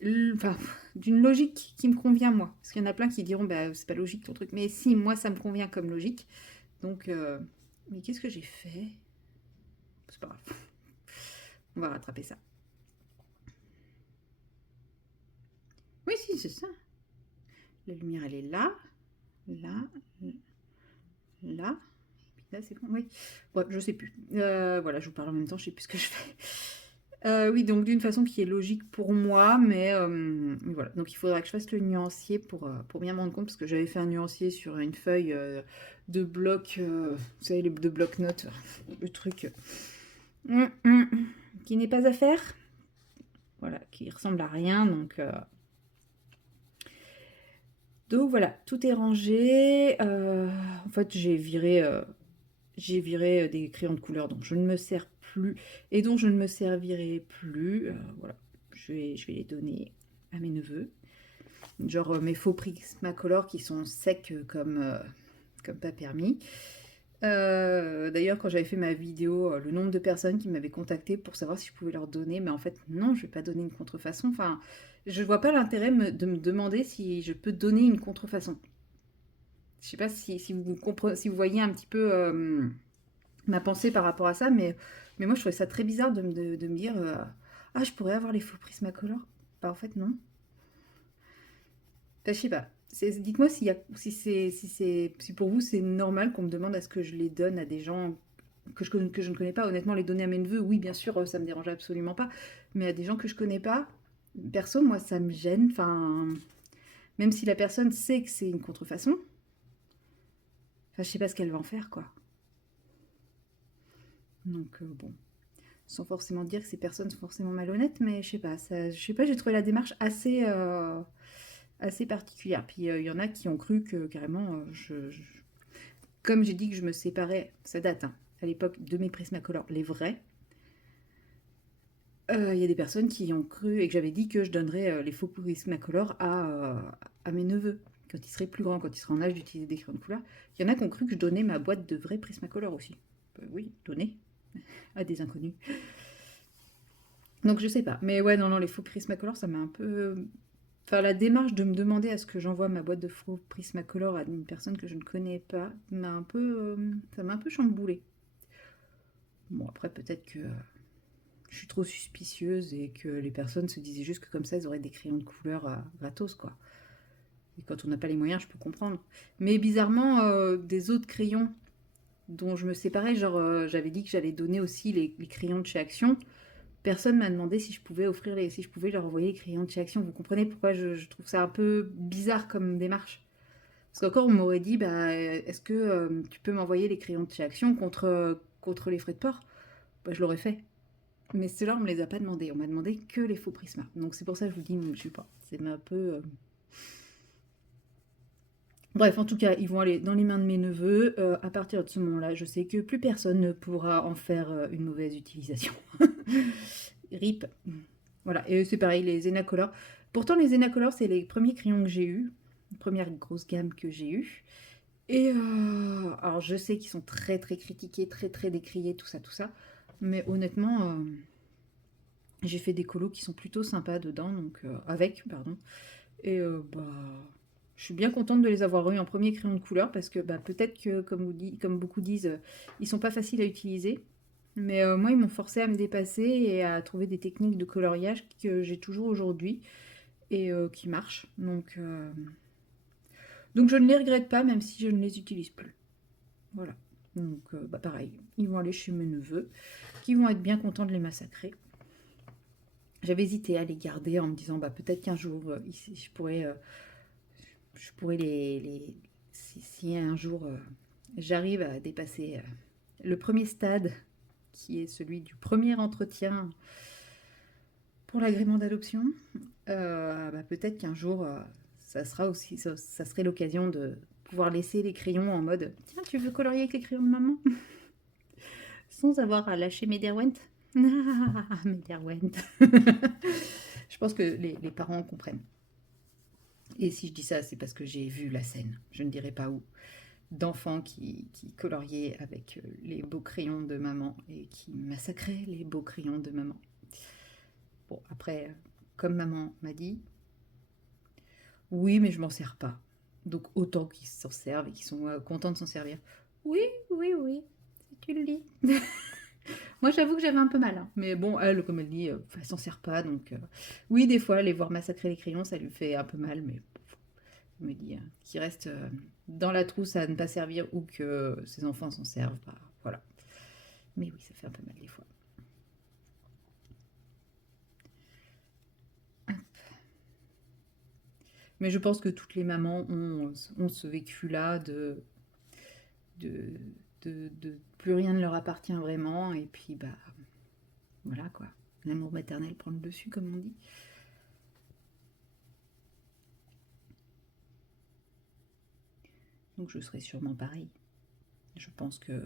d'une logique qui me convient moi. Parce qu'il y en a plein qui diront, bah c'est pas logique ton truc. Mais si, moi, ça me convient comme logique. Donc, mais qu'est-ce que j'ai fait? C'est pas grave. On va rattraper ça. Oui, si, c'est ça. La lumière, elle est là, là, là. Là, c'est bon, oui. Ouais, je sais plus. Voilà, je vous parle en même temps, je sais plus ce que je fais. Oui, donc d'une façon qui est logique pour moi, mais voilà. Donc il faudra que je fasse le nuancier pour bien me rendre compte, parce que j'avais fait un nuancier sur une feuille de bloc, vous savez, les de bloc-notes, le truc qui n'est pas à faire. Voilà, qui ressemble à rien, donc voilà, tout est rangé. En fait, j'ai viré des crayons de couleur dont je ne me sers plus et dont je ne me servirai plus. Voilà, je vais les donner à mes neveux. Genre mes faux Prismacolor qui sont secs comme pas permis. D'ailleurs, quand j'avais fait ma vidéo, le nombre de personnes qui m'avaient contacté pour savoir si je pouvais leur donner, mais en fait, non, je vais pas donner une contrefaçon. Enfin, je vois pas l'intérêt de me demander si je peux donner une contrefaçon. Je sais pas si vous comprenez, si vous voyez un petit peu ma pensée par rapport à ça, mais moi je trouvais ça très bizarre de me dire ah, je pourrais avoir les faux Prismacolor. Bah en fait non. Enfin, je sais pas. Dites-moi si pour vous c'est normal qu'on me demande à ce que je les donne à des gens que je ne connais pas. Honnêtement, les donner à mes neveux, oui, bien sûr, ça me dérange absolument pas. Mais à des gens que je connais pas, perso, moi ça me gêne. Enfin, même si la personne sait que c'est une contrefaçon, enfin, je sais pas ce qu'elle va en faire, quoi. Donc bon, sans forcément dire que ces personnes sont forcément malhonnêtes, mais je sais pas, j'ai trouvé la démarche assez assez particulière. Puis il y en a qui ont cru que carrément, comme j'ai dit que je me séparais, ça date, hein, à l'époque de mes Prismacolor, les vrais. Il y a des personnes qui ont cru et que j'avais dit que je donnerais les faux Prismacolor à mes neveux quand ils seraient plus grands, quand ils seraient en âge d'utiliser des crayons de couleur. Il y en a qui ont cru que je donnais ma boîte de vrais Prismacolor aussi. Oui, donner à des inconnus. Donc je sais pas. Mais ouais, non, les faux Prismacolor, ça m'a un peu... Enfin, la démarche de me demander à ce que j'envoie ma boîte de faux Prismacolor à une personne que je ne connais pas m'a un peu... ça m'a un peu chamboulée. Bon, après, peut-être que je suis trop suspicieuse et que les personnes se disaient juste que comme ça, elles auraient des crayons de couleur gratos, quoi. Et quand on n'a pas les moyens, je peux comprendre. Mais bizarrement, des autres crayons dont je me séparais, genre j'avais dit que j'allais donner aussi les crayons de chez Action. Personne m'a demandé si je pouvais si je pouvais leur envoyer les crayons de chez Action. Vous comprenez pourquoi je trouve ça un peu bizarre comme démarche? Parce qu'encore, on m'aurait dit, bah, est-ce que tu peux m'envoyer les crayons de chez Action contre les frais de port? Bah, je l'aurais fait. Mais ceux-là, on me les a pas demandé. On m'a demandé que les faux Prisma. Donc c'est pour ça que je vous dis, je sais pas. C'est un peu... Bref, en tout cas, ils vont aller dans les mains de mes neveux. À partir de ce moment-là, je sais que plus personne ne pourra en faire une mauvaise utilisation. RIP. Voilà, et c'est pareil, les Zenacolor. Pourtant, les Zenacolor, c'est les premiers crayons que j'ai eus. Première grosse gamme que j'ai eue. Et alors, je sais qu'ils sont très très critiqués, très très décriés, tout ça, tout ça. Mais honnêtement, j'ai fait des colos qui sont plutôt sympas dedans, donc pardon. Et bah, je suis bien contente de les avoir eus en premier crayon de couleur parce que bah, peut-être que, comme beaucoup disent, ils sont pas faciles à utiliser. Mais moi, ils m'ont forcé à me dépasser et à trouver des techniques de coloriage que j'ai toujours aujourd'hui et qui marchent. Donc je ne les regrette pas, même si je ne les utilise plus. Voilà. Donc bah, pareil, ils vont aller chez mes neveux, qui vont être bien contents de les massacrer. J'avais hésité à les garder en me disant bah, peut-être qu'un jour, je pourrais si un jour j'arrive à dépasser le premier stade, qui est celui du premier entretien pour l'agrément d'adoption, bah, peut-être qu'un jour, ça serait l'occasion de pouvoir laisser les crayons en mode tiens, tu veux colorier avec les crayons de maman sans avoir à lâcher mes Derwent. Mes Derwent. Je pense que les parents comprennent. Et si je dis ça, c'est parce que j'ai vu la scène, je ne dirai pas où, d'enfants qui coloriaient avec les beaux crayons de maman et qui massacraient les beaux crayons de maman. Bon, après, comme maman m'a dit, oui, mais je m'en sers pas. Donc autant qu'ils s'en servent et qu'ils sont contents de s'en servir. Oui, oui, oui, si tu le dis. Moi, j'avoue que j'avais un peu mal, hein. Mais bon, elle, comme elle dit, elle s'en sert pas. Donc, oui, des fois, les voir massacrer les crayons, ça lui fait un peu mal. Mais je me dis qu'il reste dans la trousse à ne pas servir ou que ses enfants s'en servent. Bah, voilà. Mais oui, ça fait un peu mal des fois. Mais je pense que toutes les mamans ont ce vécu-là de, de plus rien ne leur appartient vraiment. Et puis, bah, voilà quoi. L'amour maternel prend le dessus, comme on dit. Donc je serai sûrement pareil. Je pense que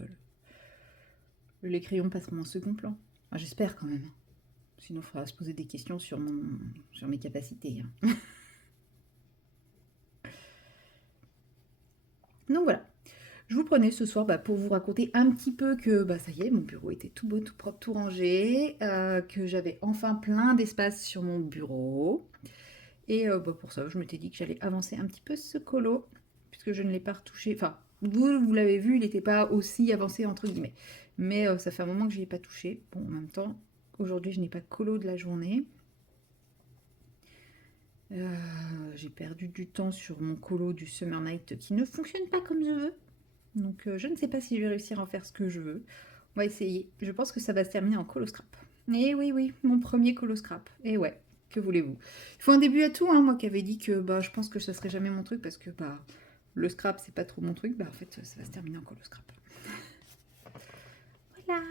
les crayons passeront en second plan. Enfin, j'espère quand même. Sinon, il faudra se poser des questions sur mes capacités. Hein. Donc voilà. Je vous prenais ce soir pour vous raconter un petit peu que bah, ça y est, mon bureau était tout beau, tout propre, tout rangé, que j'avais enfin plein d'espace sur mon bureau. Et bah, pour ça, je m'étais dit que j'allais avancer un petit peu ce colo, puisque je ne l'ai pas retouché. Enfin, vous l'avez vu, il n'était pas aussi avancé, entre guillemets. Mais ça fait un moment que je n'y ai pas touché. Bon, en même temps, aujourd'hui, je n'ai pas colo de la journée. J'ai perdu du temps sur mon colo du Summer Night qui ne fonctionne pas comme je veux. Donc je ne sais pas si je vais réussir à en faire ce que je veux. On va essayer. Je pense que ça va se terminer en colo scrap. Et oui, oui, mon premier colo scrap. Et ouais, que voulez-vous? Il faut un début à tout, hein. Moi qui avais dit que bah, je pense que ça serait jamais mon truc parce que bah, le scrap c'est pas trop mon truc. Bah en fait ça va se terminer en colo scrap. Voilà.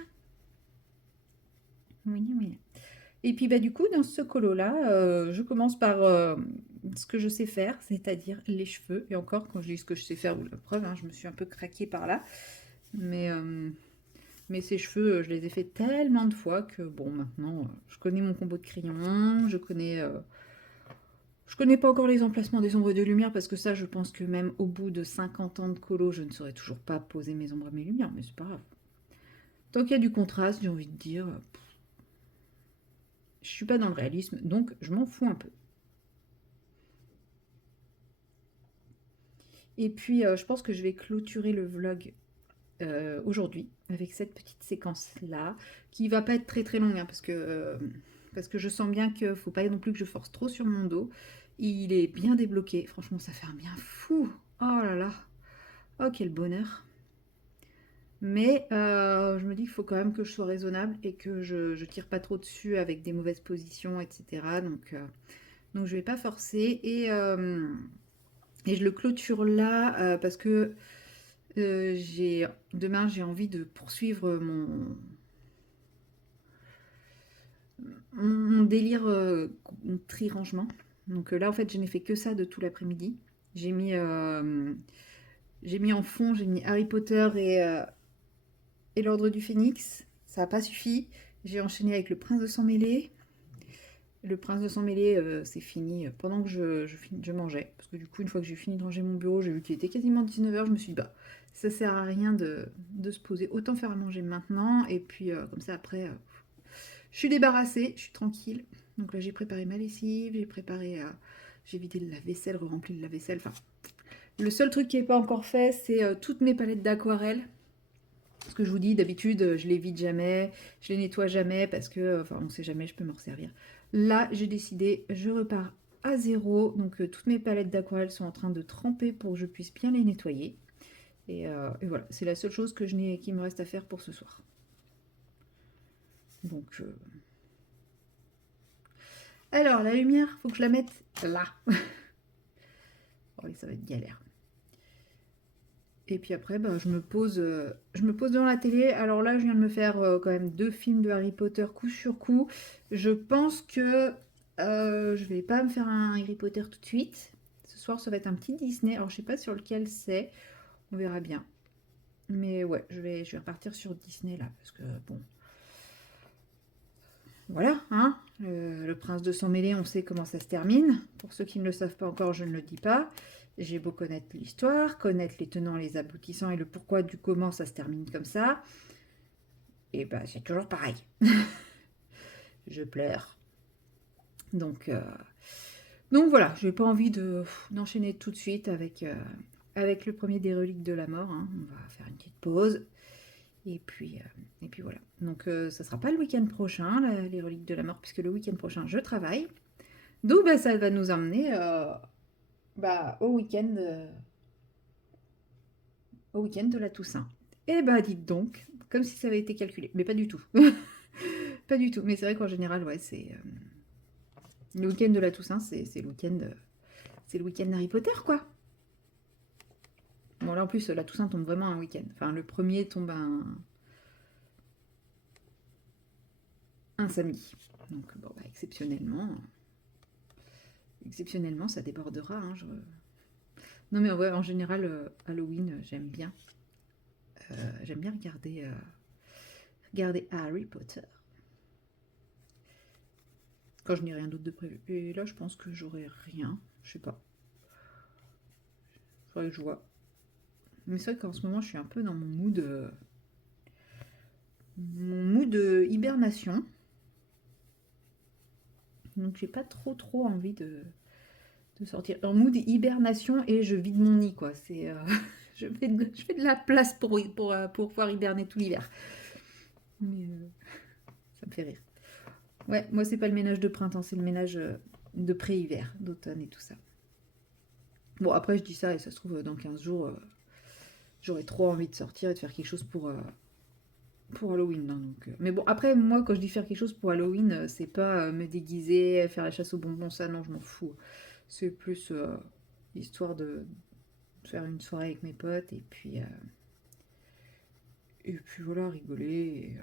Oui, oui. Et puis bah du coup, dans ce colo-là, je commence par ce que je sais faire, c'est-à-dire les cheveux. Et encore, quand je dis ce que je sais faire, ou la preuve, hein, je me suis un peu craquée par là. Mais, mais ces cheveux, je les ai fait tellement de fois que bon, maintenant, je connais mon combo de crayons, je connais pas encore les emplacements des ombres et des lumières, parce que ça, je pense que même au bout de 50 ans de colo, je ne saurais toujours pas poser mes ombres et mes lumières, mais c'est pas grave. Tant qu'il y a du contraste, j'ai envie de dire, je suis pas dans le réalisme, donc je m'en fous un peu. Et puis, je pense que je vais clôturer le vlog aujourd'hui avec cette petite séquence-là, qui va pas être très très longue, hein, parce que je sens bien qu'il faut pas non plus que je force trop sur mon dos. Il est bien débloqué, franchement ça fait un bien fou. Oh là là, oh quel bonheur. Mais je me dis qu'il faut quand même que je sois raisonnable et que je tire pas trop dessus avec des mauvaises positions, etc. Donc je vais pas forcer et je le clôture là parce que demain j'ai envie de poursuivre mon délire tri-rangement. Donc là en fait je n'ai fait que ça de tout l'après-midi. J'ai mis en fond, j'ai mis Harry Potter et l'Ordre du Phénix. Ça n'a pas suffi. J'ai enchaîné avec le Prince de Sang Mêlé. Le Prince de Sang Mêlé, c'est fini pendant que je mangeais. Parce que du coup, une fois que j'ai fini de ranger mon bureau, j'ai vu qu'il était quasiment 19h. Je me suis dit, bah, ça sert à rien de se poser. Autant faire à manger maintenant. Et puis, comme ça, après, je suis débarrassée, je suis tranquille. Donc là, j'ai préparé ma lessive, j'ai vidé le lave-vaisselle, rempli le lave-vaisselle. Enfin, le seul truc qui n'est pas encore fait, c'est toutes mes palettes d'aquarelle. Ce que je vous dis, d'habitude, je les vide jamais, je les nettoie jamais parce que, enfin, on sait jamais, je peux m'en resservir. Là, j'ai décidé, je repars à zéro. Donc, toutes mes palettes d'aquarelle sont en train de tremper pour que je puisse bien les nettoyer. Et voilà, c'est la seule chose qui me reste à faire pour ce soir. Donc, alors, la lumière, faut que je la mette là. Oh, ça va être galère. Et puis après, bah, je me pose devant la télé. Alors là, je viens de me faire quand même 2 films de Harry Potter coup sur coup. Je pense que je vais pas me faire un Harry Potter tout de suite. Ce soir, ça va être un petit Disney. Alors, je sais pas sur lequel c'est. On verra bien. Mais ouais, je vais repartir sur Disney là. Parce que bon. Voilà, hein. Le Prince de Sang Mêlé, on sait comment ça se termine. Pour ceux qui ne le savent pas encore, je ne le dis pas. J'ai beau connaître l'histoire, connaître les tenants, les aboutissants et le pourquoi du comment ça se termine comme ça. Et bah c'est toujours pareil. Je pleure. Donc, euh, donc voilà, je n'ai pas envie d'enchaîner tout de suite avec le premier des reliques de la mort, hein. On va faire une petite pause. Et puis voilà. Donc ça sera pas le week-end prochain, les reliques de la mort, puisque le week-end prochain, je travaille. Donc bah, ça va nous emmener bah, au week-end de la Toussaint. Et bah dites donc, comme si ça avait été calculé. Mais pas du tout. Pas du tout. Mais c'est vrai qu'en général, ouais, c'est... le week-end de la Toussaint, c'est le week-end... c'est le week-end d'Harry Potter, quoi. Bon, là, en plus, la Toussaint tombe vraiment un week-end. Enfin, le premier tombe un samedi. Donc, bon, bah, exceptionnellement, ça débordera, hein, Non, mais ouais, en général, Halloween, j'aime bien regarder Harry Potter. Quand je n'ai rien d'autre de prévu. Et là, je pense que j'aurai rien. Je sais pas. Faudrait que je vois. Mais c'est vrai qu'en ce moment, je suis un peu dans mon mood hibernation. Donc, j'ai pas trop envie de sortir. En mood hibernation et je vide mon nid, quoi. Je fais de la place pour pouvoir hiberner tout l'hiver. Mais ça me fait rire. Ouais, moi, c'est pas le ménage de printemps, c'est le ménage de pré-hiver, d'automne et tout ça. Bon, après, je dis ça et ça se trouve, dans 15 jours, j'aurais trop envie de sortir et de faire quelque chose pour Halloween, hein, donc, mais bon, après, moi, quand je dis faire quelque chose pour Halloween, c'est pas me déguiser, faire la chasse aux bonbons, ça, non, je m'en fous. C'est plus histoire de faire une soirée avec mes potes et puis voilà, rigoler.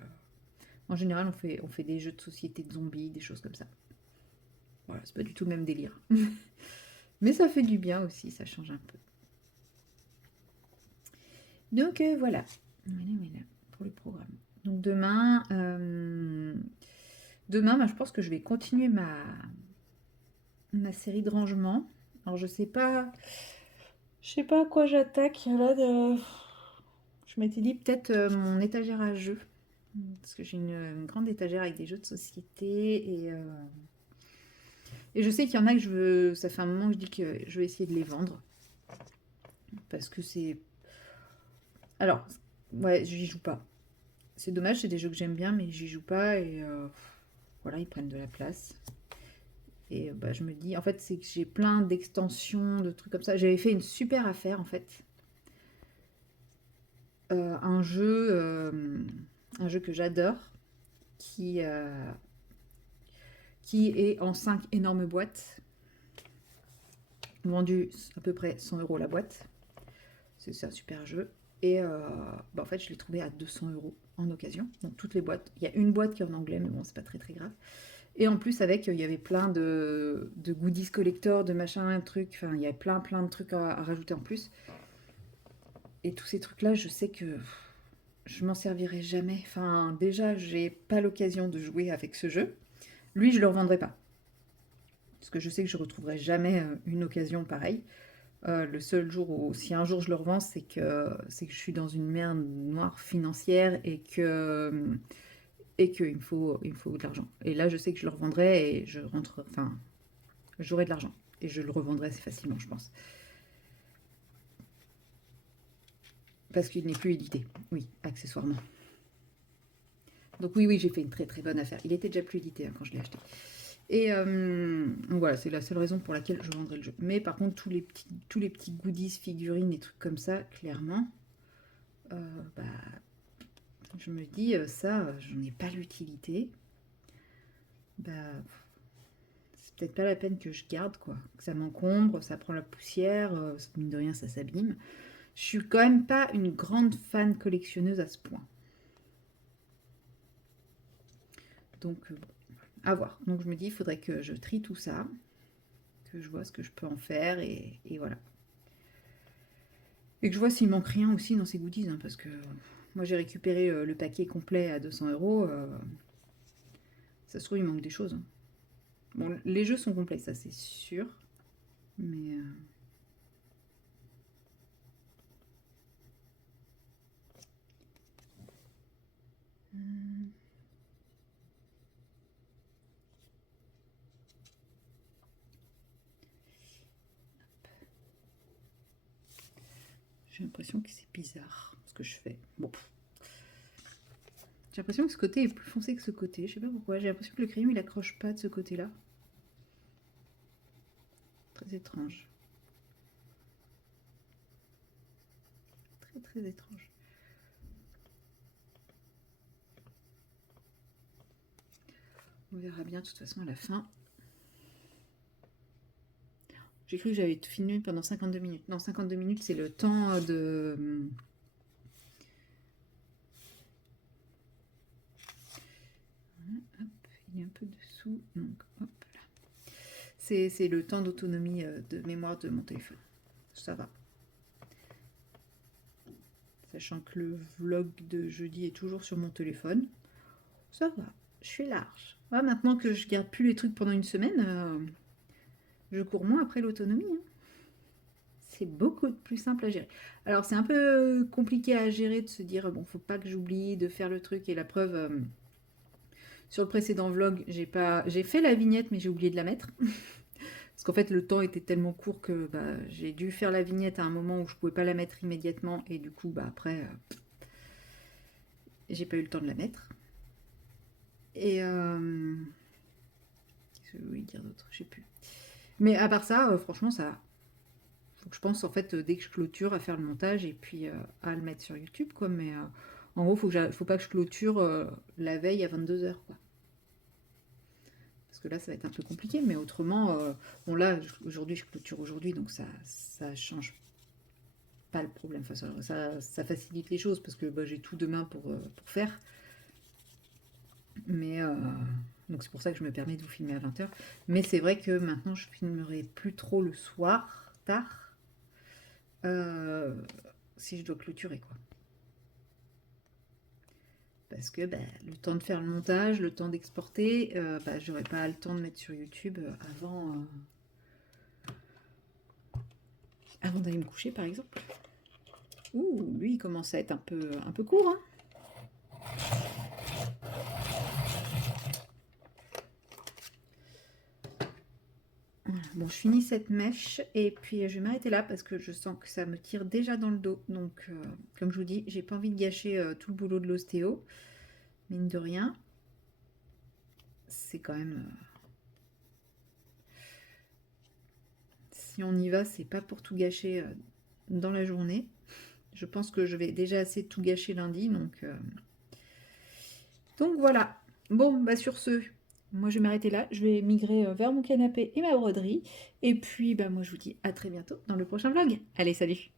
En général, on fait des jeux de société de zombies, des choses comme ça. Voilà, c'est pas du tout le même délire. Mais ça fait du bien aussi, ça change un peu. Donc voilà. Voilà, pour le programme. Donc demain bah, je pense que je vais continuer ma série de rangement. Alors je sais pas à quoi j'attaque là. Je m'étais dit peut-être mon étagère à jeux. Parce que j'ai une grande étagère avec des jeux de société et je sais qu'il y en a que je veux. Ça fait un moment que je dis que je vais essayer de les vendre. Parce que c'est. Alors, ouais, j'y joue pas. C'est dommage, c'est des jeux que j'aime bien, mais j'y joue pas et voilà, ils prennent de la place. Et bah, je me dis, en fait, c'est que j'ai plein d'extensions, de trucs comme ça. J'avais fait une super affaire en fait. Un un jeu que j'adore, qui, euh, qui est en 5 énormes boîtes, vendu à peu près 100 € la boîte. C'est un super jeu. Et bah, en fait, je l'ai trouvé à 200 € en occasion. Donc toutes les boîtes. Il y a une boîte qui est en anglais, mais bon, c'est pas très très grave. Et en plus, avec, il y avait plein de goodies collector, de machin, trucs. Enfin, il y avait plein de trucs à rajouter en plus. Et tous ces trucs-là, je sais que je m'en servirai jamais. Enfin, déjà, j'ai pas l'occasion de jouer avec ce jeu. Lui, je le revendrai pas. Parce que je sais que je retrouverai jamais une occasion pareille. Le seul jour où, si un jour je le revends, c'est que je suis dans une merde noire financière et il me faut de l'argent. Et là, je sais que je le revendrai et enfin, j'aurai de l'argent. Et je le revendrai assez facilement, je pense. Parce qu'il n'est plus édité. Oui, accessoirement. Donc oui, j'ai fait une très très bonne affaire. Il était déjà plus édité quand je l'ai acheté. Et donc voilà, c'est la seule raison pour laquelle je vendrai le jeu. Mais par contre, tous les petits goodies, figurines et trucs comme ça, clairement, bah, je me dis, ça, j'en ai pas l'utilité. Bah, c'est peut-être pas la peine que je garde, quoi. Que ça m'encombre, ça prend la poussière, mine de rien, ça s'abîme. Je suis quand même pas une grande fan collectionneuse à ce point. Donc, bon, à voir. Donc, je me dis, il faudrait que je trie tout ça, que je vois ce que je peux en faire, et voilà. Et que je vois s'il manque rien aussi dans ces goodies, hein, parce que moi, j'ai récupéré le paquet complet à 200 €. Ça se trouve, il manque des choses, hein. Bon, les jeux sont complets, ça c'est sûr. Mais j'ai l'impression que c'est bizarre ce que je fais. Bon, j'ai l'impression que ce côté est plus foncé que ce côté. Je sais pas pourquoi. J'ai l'impression que le crayon il accroche pas de ce côté-là. Très étrange. Très très étrange. On verra bien de toute façon à la fin. J'ai cru que j'avais fini pendant 52 minutes. Non, 52 minutes, c'est le temps de. Hop, il est un peu dessous. Donc, hop là. C'est le temps d'autonomie de mémoire de mon téléphone. Ça va. Sachant que le vlog de jeudi est toujours sur mon téléphone. Ça va, je suis large. Ouais, maintenant que je garde plus les trucs pendant une semaine, je cours moins après l'autonomie, hein. C'est beaucoup plus simple à gérer. Alors c'est un peu compliqué à gérer de se dire bon, faut pas que j'oublie de faire le truc et la preuve. Sur le précédent vlog, j'ai fait la vignette mais j'ai oublié de la mettre. Parce qu'en fait le temps était tellement court que bah, j'ai dû faire la vignette à un moment où je pouvais pas la mettre immédiatement et du coup bah après j'ai pas eu le temps de la mettre. Et qu'est-ce que je voulais dire d'autre? Je sais plus. Mais à part ça, franchement ça. Faut que je pense en fait dès que je clôture à faire le montage et puis à le mettre sur YouTube quoi. Mais en gros faut pas que je clôture la veille à 22 h quoi. Parce que là, ça va être un peu compliqué, mais autrement, bon là, aujourd'hui, je clôture aujourd'hui, donc ça change pas le problème. Enfin, ça facilite les choses, parce que bah, j'ai tout demain pour faire. Mais donc c'est pour ça que je me permets de vous filmer à 20h. Mais c'est vrai que maintenant je filmerai plus trop le soir, tard, si je dois clôturer quoi. Parce que bah, le temps de faire le montage, le temps d'exporter, bah, j'aurai pas le temps de mettre sur YouTube avant d'aller me coucher par exemple. Ouh, lui il commence à être un peu court, hein. Voilà. Bon, je finis cette mèche et puis je vais m'arrêter là parce que je sens que ça me tire déjà dans le dos. Donc, comme je vous dis, j'ai pas envie de gâcher tout le boulot de l'ostéo. Mine de rien, c'est quand même... si on y va, c'est pas pour tout gâcher dans la journée. Je pense que je vais déjà assez tout gâcher lundi, donc voilà. Bon, bah sur ce, moi je vais m'arrêter là. Je vais migrer vers mon canapé et ma broderie. Et puis, bah moi je vous dis à très bientôt dans le prochain vlog. Allez, salut!